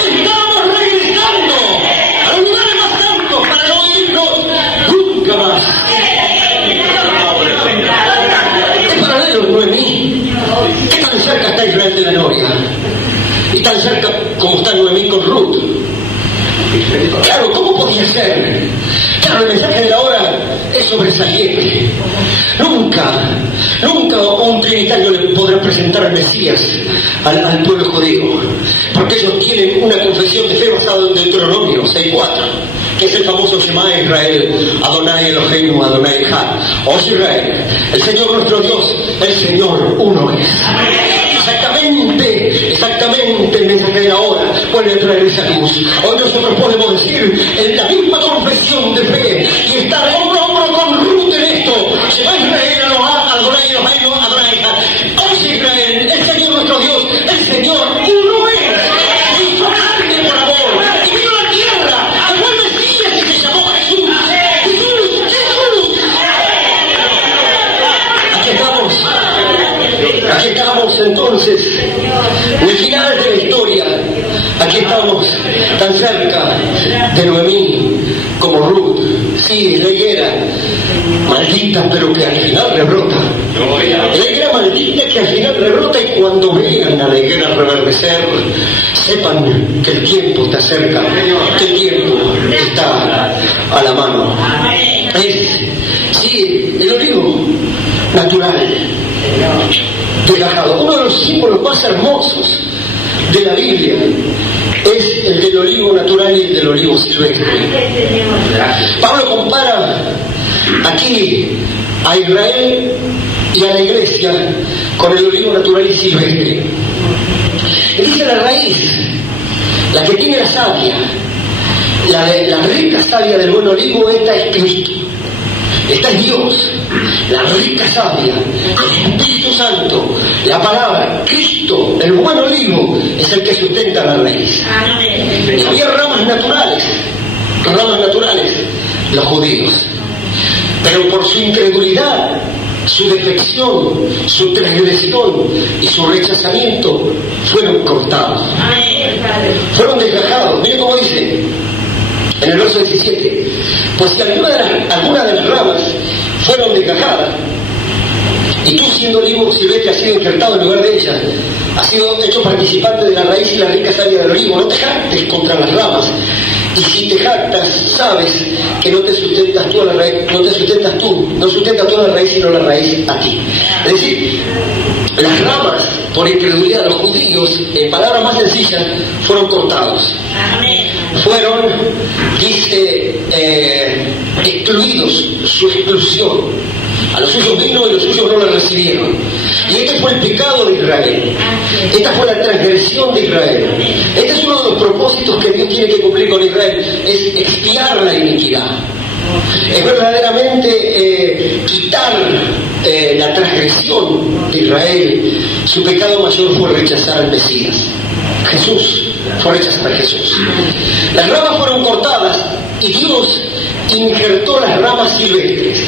Estamos regresando a los lugares más altos para no irnos nunca más. Es paralelo Noemí. ¿Qué tan cerca está Israel de la novia? Y tan cerca como está Noemí con Ruth. Claro, ¿cómo podía ser? Claro, el mensaje de la hora es sobresaliente. Nunca un trinitario le podrá presentar al Mesías al pueblo judío, porque ellos tienen una confesión de fe basada en Deuteronomio 6:4, que es el famoso Shema Israel, Adonai Eloheinu, Adonai Echad. Oye Israel, el Señor nuestro Dios, el Señor uno es. Exactamente el mensaje de la hora vuelve a traer esa luz. Hoy nosotros podemos decir en la misma confesión de fe y estar hombro a hombro con Ruth en esto. Shema Israel, Adonai Eloheinu, Adonai Echad. Oye Israel, el Señor nuestro Dios, el Señor uno es. Se hizo carne por amor y vino a la tierra, al cual Mesías y se llamó Jesús. Aquí estamos entonces, en el final de la historia. Aquí estamos tan cerca de Noemí como Ruth. Sí, la higuera maldita, pero que al final rebrota. La higuera maldita que al final rebrota, y cuando vean a la higuera reverdecer, sepan que el tiempo está cerca, que el tiempo está a la mano. Sí, el olivo natural, desgajado. Uno de los símbolos más hermosos de la Biblia es el del olivo natural y el del olivo silvestre. Pablo compara aquí a Israel y a la iglesia con el olivo natural y silvestre. Y dice: la raíz, la que tiene la savia, la rica savia del buen olivo, esta es Cristo. Esta es Dios, la rica savia, el Espíritu Santo, la palabra, Cristo, el buen olivo, es el que sustenta la raíz. Y había ramas naturales, los judíos. Pero por su incredulidad, su defección, su transgresión y su rechazamiento, fueron cortados, fueron desgajados. Miren cómo dice en el verso 17: pues si alguna de las ramas fueron desgajadas, y tú, siendo olivo silvestre, has sido injertado en lugar de ellas, has sido hecho participante de la raíz y la rica savia del olivo, no te jactes contra las ramas. Y si te jactas, sabes que no te sustentas tú a la raíz, no sustentas tú a la raíz, sino la raíz a ti. Es decir, las ramas, por incredulidad de los judíos, en palabras más sencillas, fueron cortados. Fueron, dice, excluidos, su exclusión. A los suyos vino y los suyos no la recibieron. Y este fue el pecado de Israel. Esta fue la transgresión de Israel. Este es uno de los propósitos que Dios tiene que cumplir con Israel: es expiar la iniquidad. Es verdaderamente quitar la transgresión de Israel. Su pecado mayor fue rechazar al Mesías. Jesús fue rechazar a Jesús. Las ramas fueron cortadas y Dios injertó las ramas silvestres.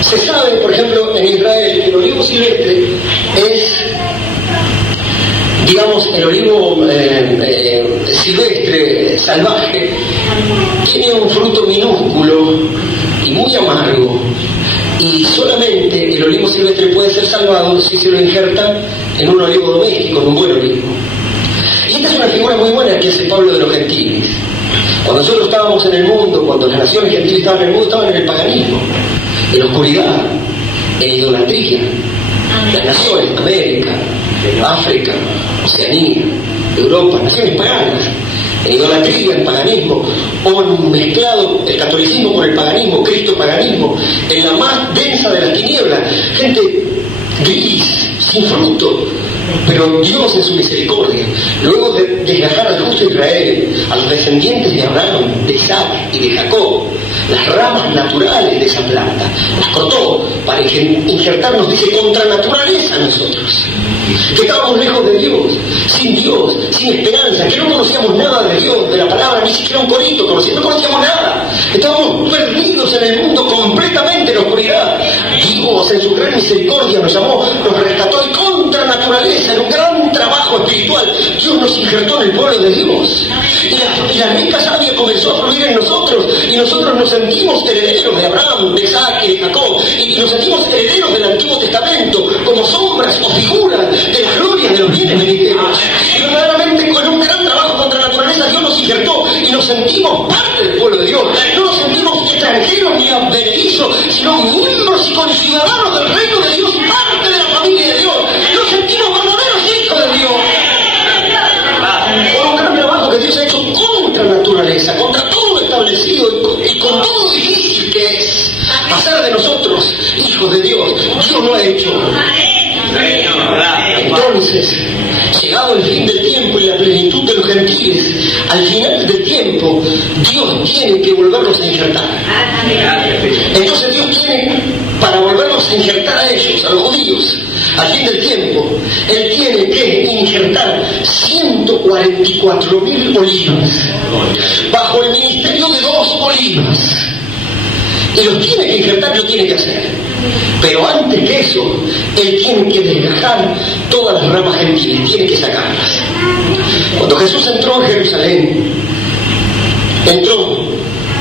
Se sabe, por ejemplo, en Israel, que el olivo silvestre es, digamos, el olivo silvestre, salvaje, tiene un fruto minúsculo, muy amargo. Y solamente el olivo silvestre puede ser salvado si se lo injerta en un olivo doméstico, en un buen olivo. Y esta es una figura muy buena que hace Pablo de los gentiles. Cuando nosotros estábamos en el mundo, cuando las naciones gentiles estaban en el mundo, estaban en el paganismo, en la oscuridad, en idolatría. Las naciones, América, África, Oceanía, Europa, naciones paganas, en idolatría, en paganismo, o mezclado el catolicismo con el paganismo, cristo-paganismo, en la más densa de las tinieblas, gente gris, sin fruto, pero Dios en su misericordia, luego de desgajar al justo Israel, a los descendientes de Abraham, de Isaac y de Jacob, las ramas naturales de esa planta, las cortó para injertarnos, dice, contra naturaleza a nosotros, que estábamos lejos de Dios, sin esperanza, que no conocíamos nada de Dios, de la palabra, ni siquiera un corito, no conocíamos nada, estábamos perdidos en el mundo completamente en la oscuridad. Dios en su gran misericordia nos llamó, nos rescató y contra naturaleza, en un gran trabajo espiritual, Dios nos injertó en el pueblo de Dios, y la rica savia comenzó a fluir en nosotros, y nosotros nos sentimos herederos de Abraham, de Isaac y de Jacob, y nos sentimos herederos del Antiguo Testamento, como sombras o figuras de la gloria de los bienes venideros. Y verdaderamente con un gran trabajo contra la naturaleza Dios nos injertó y nos sentimos parte del pueblo de Dios. No nos sentimos extranjeros ni advenedizos, sino miembros y conciudadanos del reino de Dios y parte de la familia de Dios. Nos sentimos verdaderos hijos de Dios. Por un gran trabajo que Dios ha hecho contra la naturaleza, contra todo lo establecido y con todo lo difícil que es hacer de nosotros hijos de Dios. Dios lo ha hecho. Entonces, llegado el fin del tiempo y la plenitud de los gentiles, al final del tiempo, Dios tiene que volverlos a injertar. Entonces Dios tiene, para volverlos a injertar a ellos, a los judíos, al fin del tiempo, Él tiene que injertar 144.000 olivas, bajo el ministerio de 2 olivas. Y los tiene que injertar, lo tiene que hacer. Pero antes que eso, Él tiene que desgajar todas las ramas gentiles, tiene que sacarlas. Cuando Jesús entró en Jerusalén, entró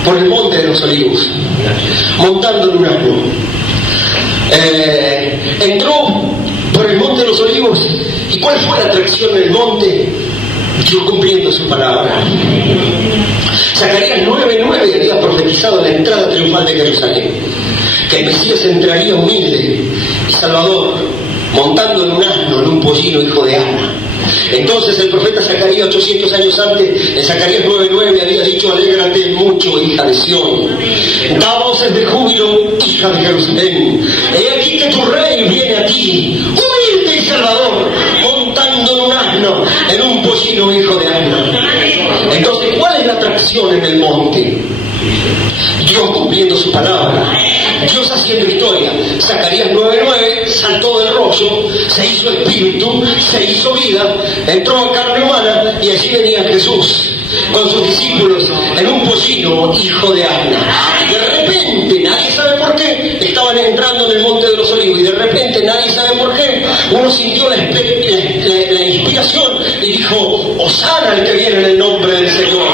por el monte de los olivos, montando en un asno. Entró por el monte de los olivos, ¿y cuál fue la atracción en el monte? Dios cumpliendo su palabra. Zacarías 9:9 había profetizado la entrada triunfal de Jerusalén, que el Mesías entraría humilde y salvador, montando en un asno, en un pollino, hijo de Ana. Entonces el profeta Zacarías, 800 años antes, en Zacarías 9:9 había dicho: alégrate mucho, hija de Sión, da voces de júbilo, hija de Jerusalén, he aquí que tu rey viene a ti, humilde y salvador, montando en un asno, en un pollino, hijo de Ana. Entonces, ¿cuál es la atracción en el monte? Dios cumpliendo su palabra, Dios haciendo historia. Zacarías 9:9 saltó del rollo, se hizo espíritu, se hizo vida, entró a carne humana y allí venía Jesús con sus discípulos en un pollino, hijo de Ana. Y de repente, nadie sabe por qué, estaban entrando en el monte de los olivos y de repente, nadie sabe por qué, uno sintió la inspiración y dijo: Hosana al que viene en el nombre del Señor.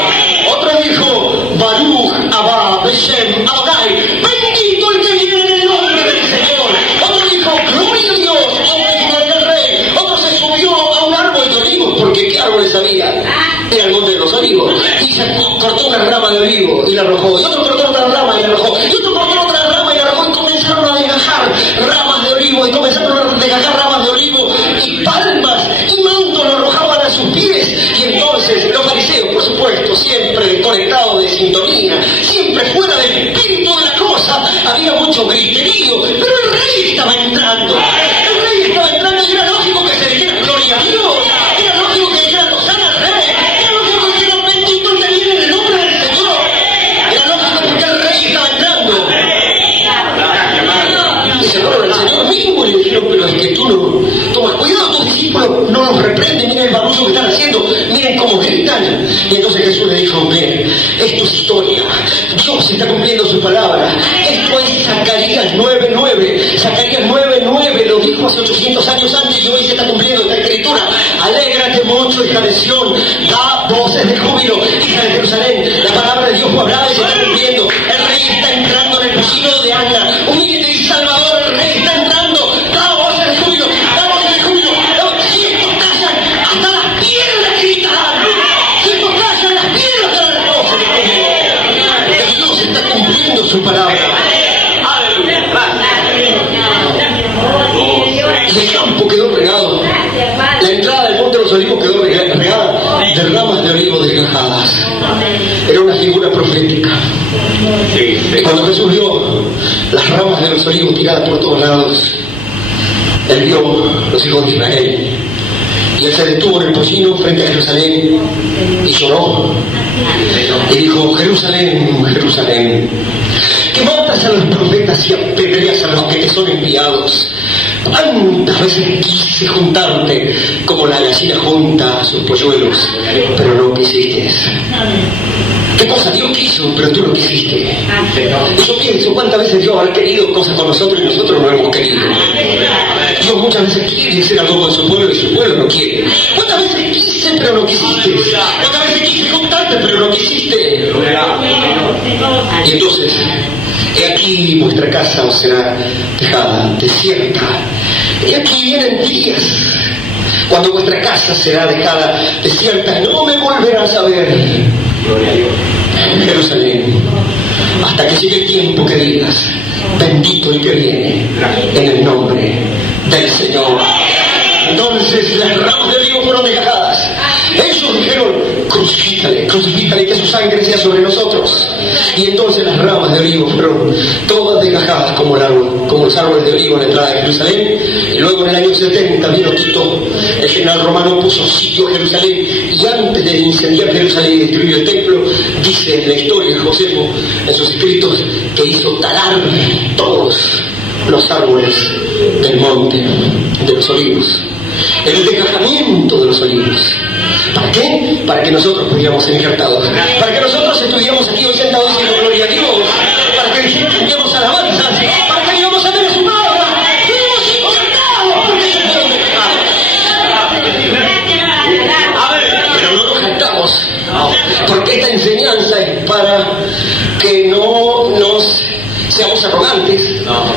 Otro dijo: Baruch Abba Beshem Adonai, bendito el que viene en el nombre del Señor. Otro dijo: gloria a Dios, glorificaré al Rey. Otro se subió a un árbol de olivos, porque ¿qué árboles había? Era el monte de los olivos, y se cortó una rama de olivo y la arrojó, y otro cortó otra rama y la arrojó, y otro cortó otra rama y la arrojó, y comenzaron a desgajar ramas de olivo, y comenzaron a desgajar ramas de olivo, y palmas y manto lo arrojaban a sus pies. Y entonces los fariseos, por supuesto, siempre conectados de sintonía, siempre fuera del espíritu de la cosa, había mucho griterío, pero el rey estaba entrando, y era lógico que se dijera gloria a Dios, era lógico que dijeran hosana al Rey, era lógico que dijeran bendito el que viene en el nombre del Señor, era lógico porque el rey estaba entrando. Y se fueron al Señor mismo y le dijeron: pero es que tú no tomas cuidado, tus discípulos no los reprenden, miren el barullo que están haciendo, miren cómo gritan. Y entonces Jesús le dijo: ven, esto es historia, Dios está cumpliendo su palabra. Esto es Zacarías 9:9. Zacarías 9:9 lo dijo hace 800 años antes y hoy se está cumpliendo esta escritura. Alégrate mucho, hija de Sión, da voces de júbilo, hija de Jerusalén. La palabra de Dios fue hablada y se está cumpliendo. El rey está entrando en el pollino cumpliendo su palabra. Y el campo quedó regado. La entrada del monte de los olivos quedó regada de ramas de olivo desgajadas. Era una figura profética. Y cuando Jesús vio las ramas de los olivos tiradas por todos lados, él vio los hijos de Israel. Y él se detuvo en el pollino frente a Jerusalén y lloró. Y dijo: Jerusalén, Jerusalén, que matas a los profetas y apedreas a los que te son enviados. ¿Cuántas veces quise juntarte como la gallina junta a sus polluelos, pero no quisiste? ¿Qué cosa Dios quiso, pero tú no quisiste? Y yo pienso, ¿cuántas veces Dios ha querido cosas con nosotros y nosotros no hemos querido? Dios muchas veces quiere hacer algo con su pueblo y su pueblo no quiere. ¿Cuántas veces quise, pero no quisiste? ¿Cuántas veces quise juntarte, pero no quisiste? Y entonces, he aquí vuestra casa os será dejada desierta. Y aquí vienen días cuando vuestra casa será dejada desierta, no me volverás a ver, Jerusalén, hasta que llegue el tiempo que digas: bendito el que viene en el nombre del Señor. Entonces las ramas de olivo fueron desgajadas. Ellos dijeron: crucifícale, crucifícale, que su sangre sea sobre nosotros. Y entonces las ramas de olivo fueron todas desgajadas como los árboles de olivo en la entrada de Jerusalén. Y luego en el año 70 vino Tito, el general romano, puso sitio a Jerusalén, y antes de incendiar Jerusalén y destruir el templo, dice en la historia Josefo en sus escritos que hizo talar todos los árboles del monte de los olivos, el desgajamiento de los olivos. ¿Para qué? Para que nosotros pudiéramos ser injertados, para que nosotros estuviéramos aquí hoy sentados diciendo gloria a Dios, para que dijéramos alabanzas, para que íbamos a ver a su palabra, fuimos injertados porque es el Dios de pero no nos jactamos, porque esta enseñanza es para que no nos seamos arrogantes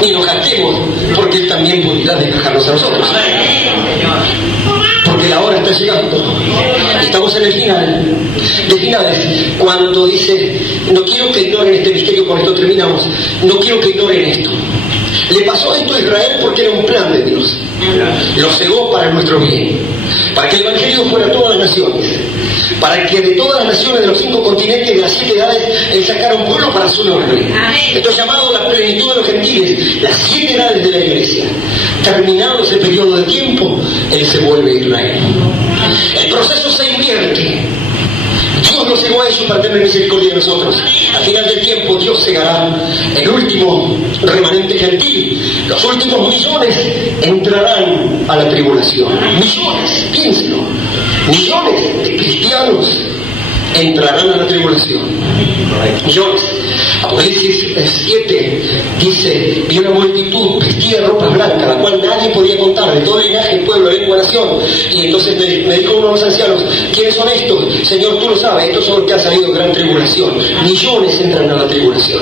ni nos jactemos, porque Él también podrá desgajarnos a nosotros. Porque la hora está llegando. Estamos en el final de finales, cuando dice: no quiero que ignoren este misterio, con esto terminamos, no quiero que ignoren esto. Le pasó esto a Israel porque era un plan de Dios. Lo cegó para nuestro bien, para que el Evangelio fuera a todas las naciones, para que de todas las naciones de los 5 continentes, de las 7 edades, Él sacara un pueblo para su nombre. Esto es llamado la plenitud de los gentiles, las 7 edades de la iglesia. Terminado ese periodo de tiempo, Él se vuelve Israel. El proceso se invierte. Dios nos cegó a ellos para tener misericordia de nosotros. Al final del tiempo Dios cegará el último remanente gentil. Los últimos millones entrarán a la tribulación. Millones, piénselo. Millones de cristianos entrarán a la tribulación. Millones. Apocalipsis 7 dice: vi una multitud vestida de ropas blancas, la cual nadie podía contar, de todo linaje, pueblo, lengua, nación. Y entonces me dijo uno de los ancianos: ¿quiénes son estos? Señor, tú lo sabes, estos son los que han salido de gran tribulación. Millones entran a la tribulación.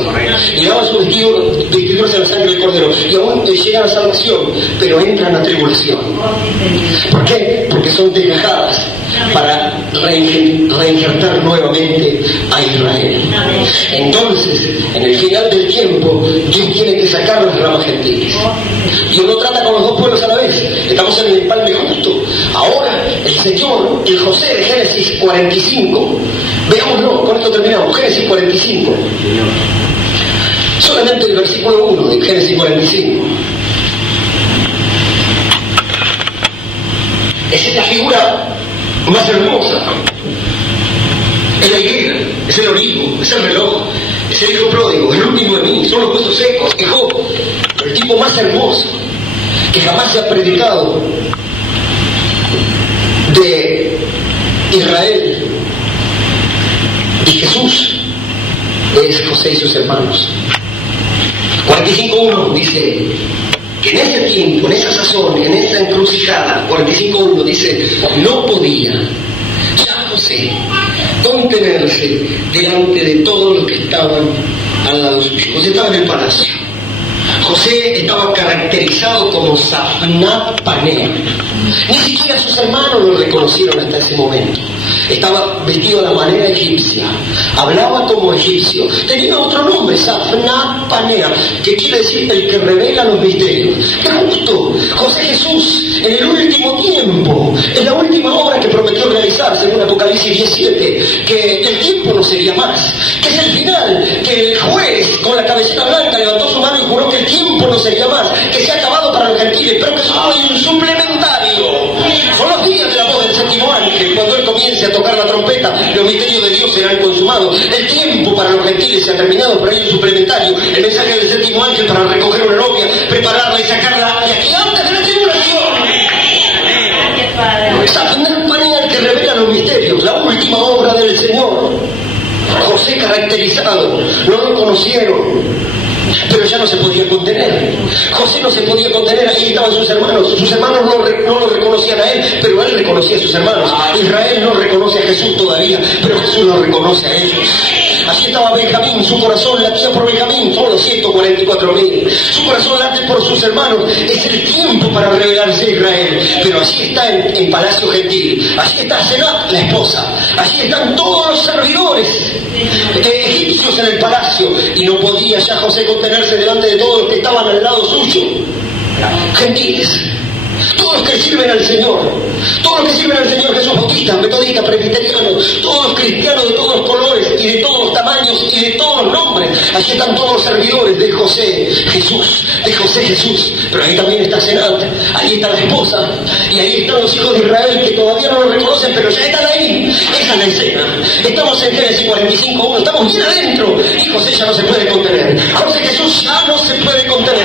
Y daban sus vestiduras a la sangre del Cordero, y aún llegan a salvación, pero entran a tribulación. ¿Por qué? Porque son desgajadas para reinjertar nuevamente a Israel. Entonces, en el final del tiempo, Dios tiene que sacar las ramas gentiles. Dios no trata con los dos pueblos a la vez. Estamos en el empalme justo. Ahora, el Señor, el José de Génesis 45, veámoslo, con esto terminamos. Génesis 45. Solamente el versículo 1 de Génesis 45. Esa es la figura más hermosa. Es la higuera, es el olivo, es el reloj, es el hijo pródigo, el último de mí, son los huesos secos, es Job, el tipo más hermoso que jamás se ha predicado de Israel. Y Jesús es José y sus hermanos. 45.1 dice que en ese tiempo, en esa sazón, en esa encrucijada, 45.1 dice: no podía ya José contenerse delante de todos los que estaban al lado suyo. José estaba en el palacio. José estaba caracterizado como Safnat Panea. Ni siquiera sus hermanos lo reconocieron hasta ese momento. Estaba vestido a la manera egipcia, hablaba como egipcio, tenía otro nombre, Safnat Panea, que quiere decir el que revela los misterios. ¡Qué justo! José Jesús, en el último tiempo, en la última obra que prometió realizar, según Apocalipsis 17, que el tiempo no sería más, que es el final, que el juez con la cabecita blanca levantó su mano y juró que el tiempo no sería más, que se ha acabado para los gentiles, pero que solo hay un suplementario. Son los días de la voz del séptimo ángel, cuando él comience a tocar la trompeta, los misterios de Dios serán consumados. El tiempo para los gentiles se ha terminado, pero hay un suplementario, el mensaje del séptimo ángel para recoger una novia, prepararla y sacarla de aquí antes de la tribulación. Safnat Panea, el que revela los misterios, la última obra del Señor. José caracterizado, no lo conocieron, pero ya no se podía contener. José no se podía contener, ahí estaban sus hermanos no lo reconocían a él, pero él reconocía a sus hermanos. Israel no reconoce a Jesús todavía, pero Jesús lo reconoce a ellos. Allí estaba Benjamín, su corazón latía por Benjamín, son los 144.000. Su corazón late por sus hermanos, es el tiempo para revelarse a Israel. Pero allí está en Palacio Gentil, allí está Senat, la esposa, allí están todos los servidores egipcios en el palacio, y no podía ya José contenerse delante de todos los que estaban al lado suyo. Gentiles, todos los que sirven al Señor, todos los que sirven al Señor, Jesús Bautista, metodistas, presbiterianos, todos los cristianos de todos los colores y de todos los tamaños y de todos los nombres. Allí están todos los servidores de José Jesús, pero ahí también está Senat, ahí está la esposa, y ahí están los hijos de Israel que todavía no lo reconocen, pero ya están ahí. Esa es la escena. Estamos en Génesis 45:1, estamos bien adentro, y José ya no se puede contener. José Jesús ya no se puede contener.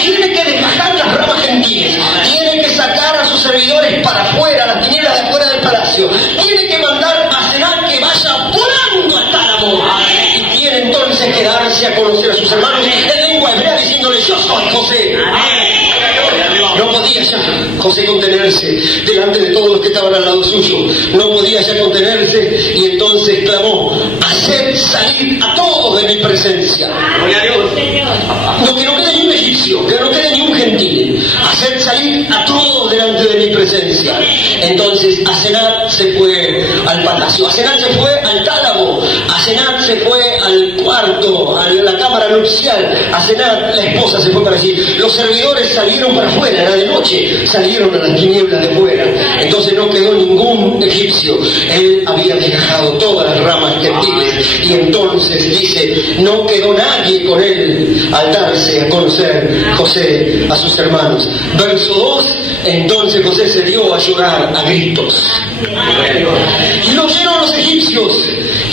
Tiene que desgajar las ramas gentiles, tiene que sacar a sus servidores para afuera, las tinieblas de afuera del palacio, tiene que mandar a Senat que vaya volando hasta el amor, y tiene entonces que darse a conocer a sus hermanos en lengua hebrea diciéndole: yo soy José. No podía ya José contenerse delante de todos los que estaban al lado suyo, no podía ya contenerse, y entonces clamó: haced salir a todos de mi presencia. No, que no quede ni un egipcio, que no quede ni un gentil, haced salir a todos delante de mi presencia. Entonces Asenat se fue al palacio, Asenat se fue al tálamo, Asenat se fue al cuarto, a la cámara nupcial, Asenat, la esposa, se fue para allí. Los servidores salieron para afuera, era de noche, salieron a las tinieblas de fuera. Entonces no quedó ningún egipcio, él había dejado todas las ramas gentiles, y entonces dice: no quedó nadie con él al darse a conocer José a sus hermanos. Verso 2: entonces José se dio a llorar a gritos, y lo oyeron los egipcios,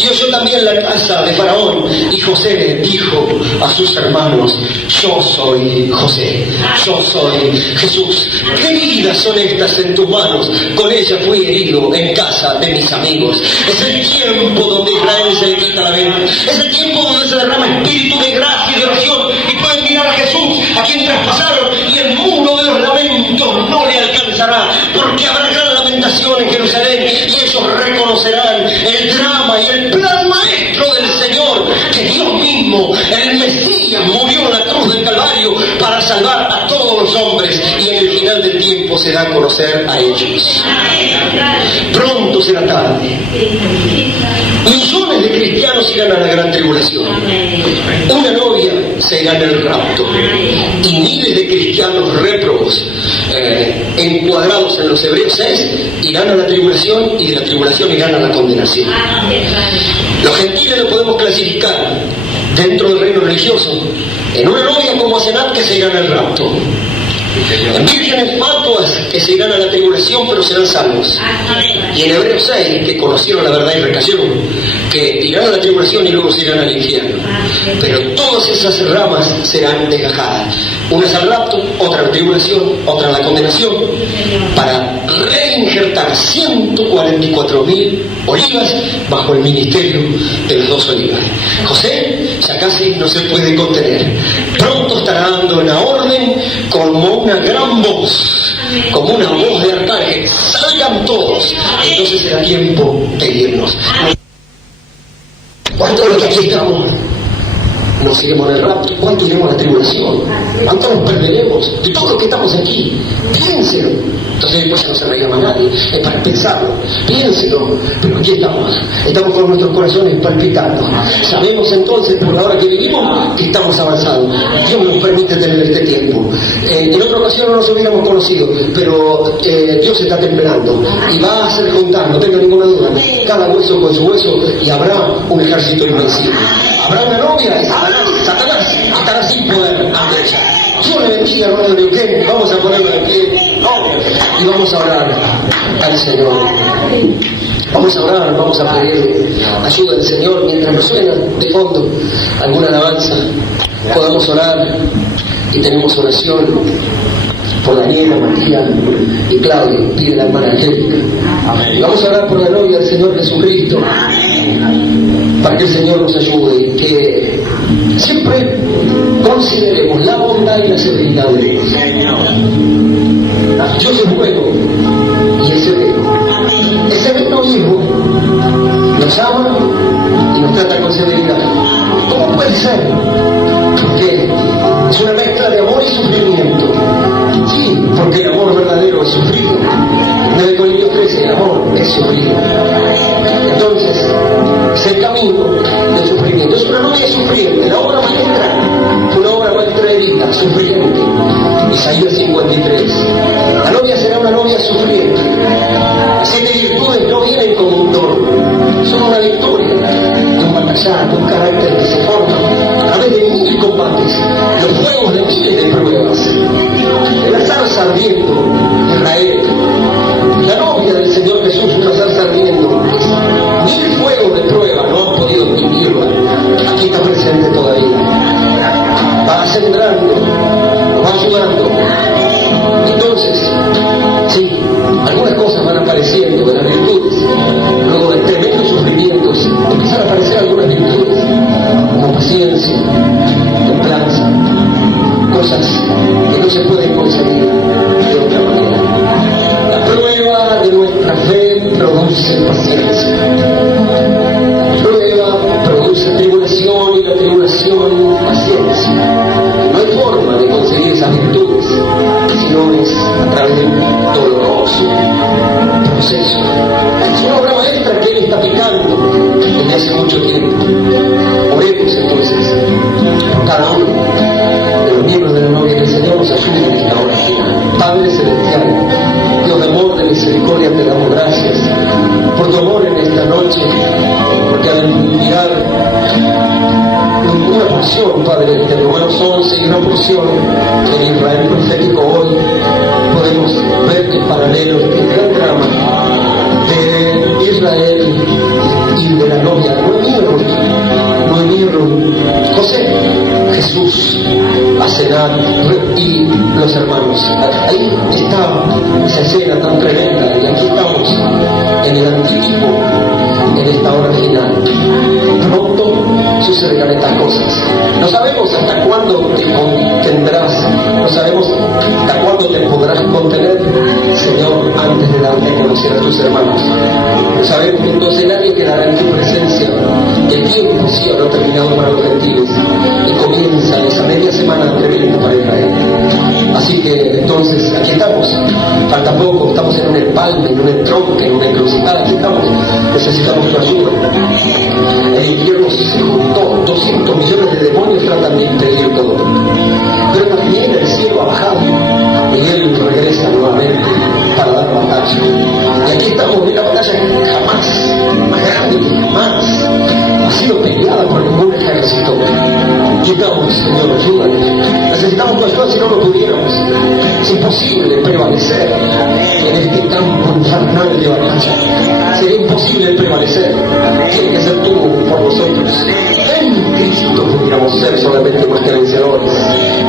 y oyó también la casa de Faraón. Y José dijo a sus hermanos: yo soy José, yo soy Jesús. ¿Qué heridas son estas en tus manos? Con ella fui herido en casa de mis amigos. Es el tiempo donde Israel se le quita la venda, es el tiempo donde se derrama espíritu de gracia y de oración, y pueden mirar a Jesús, a quien traspasaron, y el muro de los lamentos no le alcanzará, porque habrá gran lamentación en Jerusalén, y ellos reconocerán el drama y el plan maestro del Señor, que Dios mismo, el Mesías, murió en la cruz del Calvario para salvar a todos los hombres, y en el final del tiempo se da a conocer a ellos. Pronto será tarde. Millones de cristianos irán a la gran tribulación. Una novia se irá en el rapto, y miles de cristianos réprobos, encuadrados en los Hebreos 6, irán a la tribulación, y de la tribulación irán a la condenación. Los gentiles lo podemos clasificar dentro del reino religioso en una novia como Asenat, que se irán al rapto, en vírgenes fatuas que se irán a la tribulación pero serán salvos, y en Hebreos 6, que conocieron la verdad y recayeron, que irán a la tribulación y luego se irán al infierno. Pero todas esas ramas serán desgajadas, unas al rapto, otra a la tribulación, otra a la condenación, para reinjertar 144.000 olivas bajo el ministerio de las 2 olivas. José ya casi no se puede contener, pronto estará dando una orden como una gran voz, como una voz de arcángel: salgan todos. Entonces será tiempo de irnos. ¿Cuántos de los que aquí estamos nos iremos en el rapto, cuánto iremos a la tribulación, cuánto nos perderemos de todos los que estamos aquí. Piénselo. Entonces después ya no se reía más nadie, es para pensarlo, piénselo. Pero aquí estamos con nuestros corazones palpitando. Sabemos entonces por la hora que vivimos que estamos avanzados. Dios nos permite tener este tiempo. En otra ocasión no nos hubiéramos conocido, pero Dios está temperando y va a hacer juntar, no tenga ninguna duda, cada hueso con su hueso, y habrá un ejército invencible. Habrá una novia y Satanás estará sin poder ante ella. Dios le bendiga, hermano de Neuquén. Vamos a ponerlo de pie y vamos a orar al Señor. Vamos a orar, vamos a pedir ayuda del Señor mientras nos suena de fondo alguna alabanza. Podamos orar y tenemos oración por Daniela, Matías y Claudia, pide la hermana Angélica. Y vamos a orar por la novia del Señor Jesucristo, para que el Señor nos ayude y que siempre consideremos la bondad y la severidad de Dios. Dios es bueno y es severo. Es severo hijo, nos ama y nos trata con severidad. ¿Cómo puede ser? Porque es una mezcla de amor y sufrimiento. Sí, porque el amor verdadero es sufrido. 9 Corintios 13, el amor es sufrido. Entonces, es el camino del sufrimiento. Es una novia sufriente. La obra maestra, una obra maestra de vida, sufriente. Isaías 53. La novia será una novia sufriente. 7 virtudes no vienen como un don, son una victoria de un batallar, de un carácter que se forma a través de 1000 combates, los fuegos de miles de pruebas. El azar ardiendo, Israel, la novia del Señor Jesús, un azar ardiendo, 1000 fuegos de prueba no han podido extinguirla. Aquí está presente todavía, va sembrando, va ayudando. Entonces, sí, algunas cosas van apareciendo de las virtudes, luego de tremendos sufrimientos empiezan a aparecer algunas virtudes, como paciencia, templanza, cosas que no se pueden conseguir de otra manera. La prueba de nuestra fe produce paciencia. La prueba produce tribulación y la tribulación paciencia. No hay forma de conseguir esas virtudes si no es a través de un doloroso proceso. Es una obra maestra que Él está aplicando desde hace mucho tiempo. Oremos entonces por cada uno de los miembros de la novia, que el Señor nos ayude en esta hora final. Padre Celestial, Dios de amor, de misericordia, te damos gracias por tu amor en esta noche, porque al mirar una porción, Padre, de Romanos 11 y una porción del Israel profético hoy, podemos ver que paralelo este gran drama de Israel y de la novia Noemí, José, Jesús, Asenat y los hermanos. Ahí está esa escena tan tremenda, y aquí estamos en el anticipo, en esta hora final. Pronto sucederán estas cosas. No sabemos hasta cuándo te contendrás, no sabemos hasta cuándo te podrás contener, Señor, antes de darte a conocer a tus hermanos. No sabemos que entonces nadie quedará en tu presencia. El tiempo sí habrá terminado para los gentiles y comienza esa media semana tremenda para Israel. Así que entonces aquí estamos, falta poco, estamos en un empalme, en un entronque, en una encrucijada, aquí estamos, necesitamos tu ayuda. El infierno se juntó, 200 millones de demonios tratan de impedir todo esto. Pero también el cielo ha bajado y Él regresa nuevamente para dar batalla. Y aquí estamos en una batalla jamás, más grande que jamás ha sido peleada por ningún ejército. Aquí estamos, Señor, ayúdanos. Necesitamos tu ayuda si no lo pudiéramos. Es imposible prevalecer en este campo infernal de batalla. Sería imposible prevalecer. Tiene que ser tú por nosotros. En Cristo pudiéramos ser solamente más que vencedores.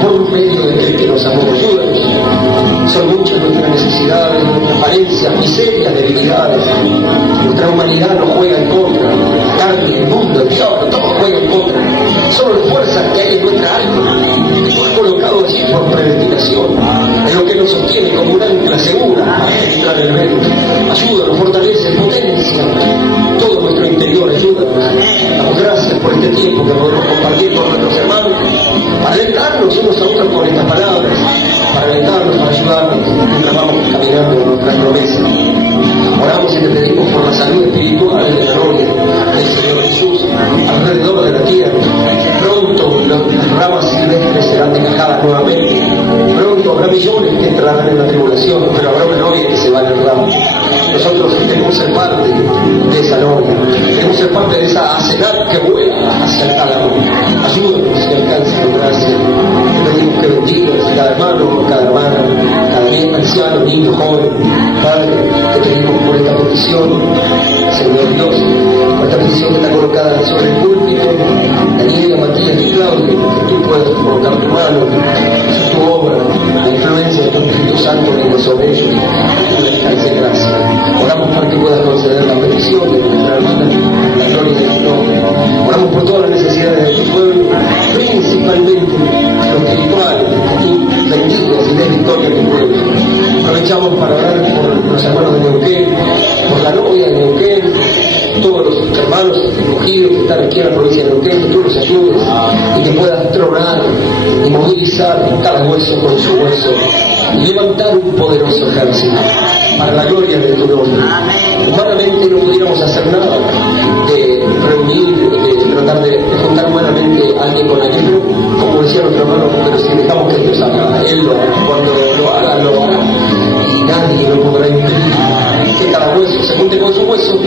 Por medio de aquel que nos amó, ayúdanos. Son muchas nuestras necesidades, nuestras falencias, miserias, debilidades. Nuestra humanidad nos juega en contra. La carne, el mundo, el diablo, todo juega en contra. Solo las fuerzas que hay en nuestra alma, que tú has colocado allí por predestinación, es lo que nos sostiene como un ancla segura para penetrar el reino. Ayúdanos, fortalece, potencia todo nuestro interior, ayúdanos. Damos gracias por este tiempo que podemos compartir con nuestros hermanos. alejadas nuevamente. Pronto habrá millones que entrarán en la tribulación, pero habrá una novia que se va a alegrar. Nosotros queremos ser parte de esa novia, queremos ser parte de esa acenar que vuela hacia el álamo. Ayúdanos y alcance tu gracia. Te pedimos que bendigas a cada hermano, cada hermana, cada anciano, niño, joven. Padre, te pedimos por esta petición, Señor Dios, por esta petición que está colocada sobre el púlpito, Daniela, Matías y Claudio, que tú puedas colocar tu mano, tu obra, la influencia de tu Espíritu Santo venga sobre ellos, y tu alcance gracia. Oramos para que puedas conceder la petición de nuestra vida, la gloria de tu nombre. Oramos por todas las necesidades de tu pueblo, principalmente lo espiritual, que tú bendigas y des victoria a tu pueblo. Aprovechamos para orar por los hermanos de Neuquén, por la novia de Neuquén, todos los hermanos escogidos que están aquí en la provincia de Neuquén, que tú los ayudes y que puedas tronar y movilizar cada hueso con su hueso y levantar un poderoso ejército para la gloria de tu nombre. Humanamente no pudiéramos hacer nada de reunir, de tratar de juntar humanamente a alguien con aquello, como decía nuestro hermano, pero si dejamos que Dios haga, Él lo hará. Cuando lo haga, lo hará. Y nadie lo podrá impedir. Que cada hueso se junte con su hueso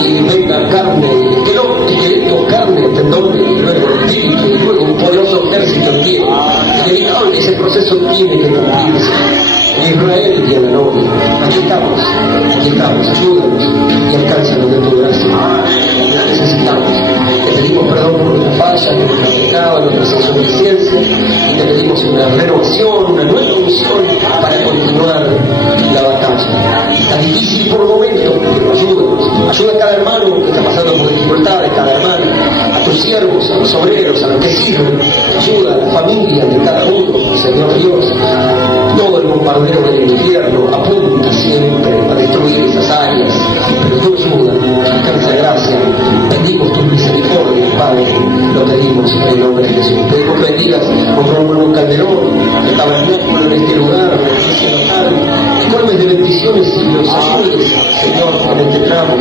y venga carne, esqueleto, carne, tendón, y luego espíritu, y luego un poderoso ejército en pie. Inevitable, ese proceso tiene que cumplirse. Israel y en la novia. Aquí estamos, ayúdanos y alcánzanos de tu gracia. Necesitamos. Te pedimos perdón por nuestras fallas, nuestros pecados, nuestras insuficiencias, y te pedimos una renovación, una nueva unción para continuar la batalla. Está difícil por el momento, pero ayúdanos. Ayuda a cada hermano que está pasando por dificultades, cada hermana, a tus siervos, a los obreros, a los que sirven. Ayuda a la familia de cada uno, Señor Dios. Todo el bombardeo del infierno apunta siempre a destruir esas áreas, pero tú ayuda, alcanza gracia. Pedimos tu misericordia, Padre, lo pedimos en el nombre de Jesús. Pedimos que bendigas a nuestro hermano Calderón, el tabernáculo en este lugar, en este local, y colmes de bendiciones y los ayudes, Señor, en este tramo,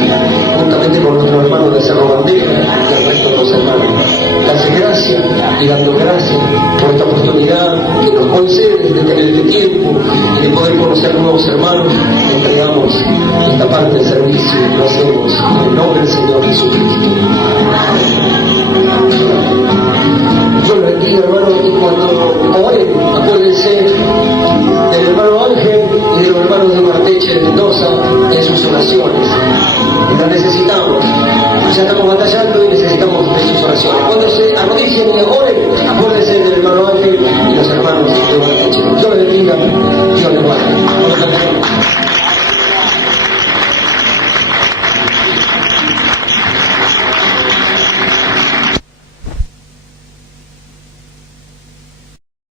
juntamente con nuestro hermano de Cerro Bandera y el resto de los hermanos. Dase gracia y dando gracias por esta oportunidad que nos concedes de tener este tiempo y de poder conocer nuevos hermanos. Entregamos esta parte del servicio y lo hacemos en el nombre del Señor Jesucristo. Yo les bendiga, hermanos, y cuando oren, acuérdense del hermano Ángel y de los hermanos de Marteche de Mendoza en sus oraciones. Las necesitamos. Ya estamos batallando y necesitamos de sus oraciones. Cuando se arrodillen y oren,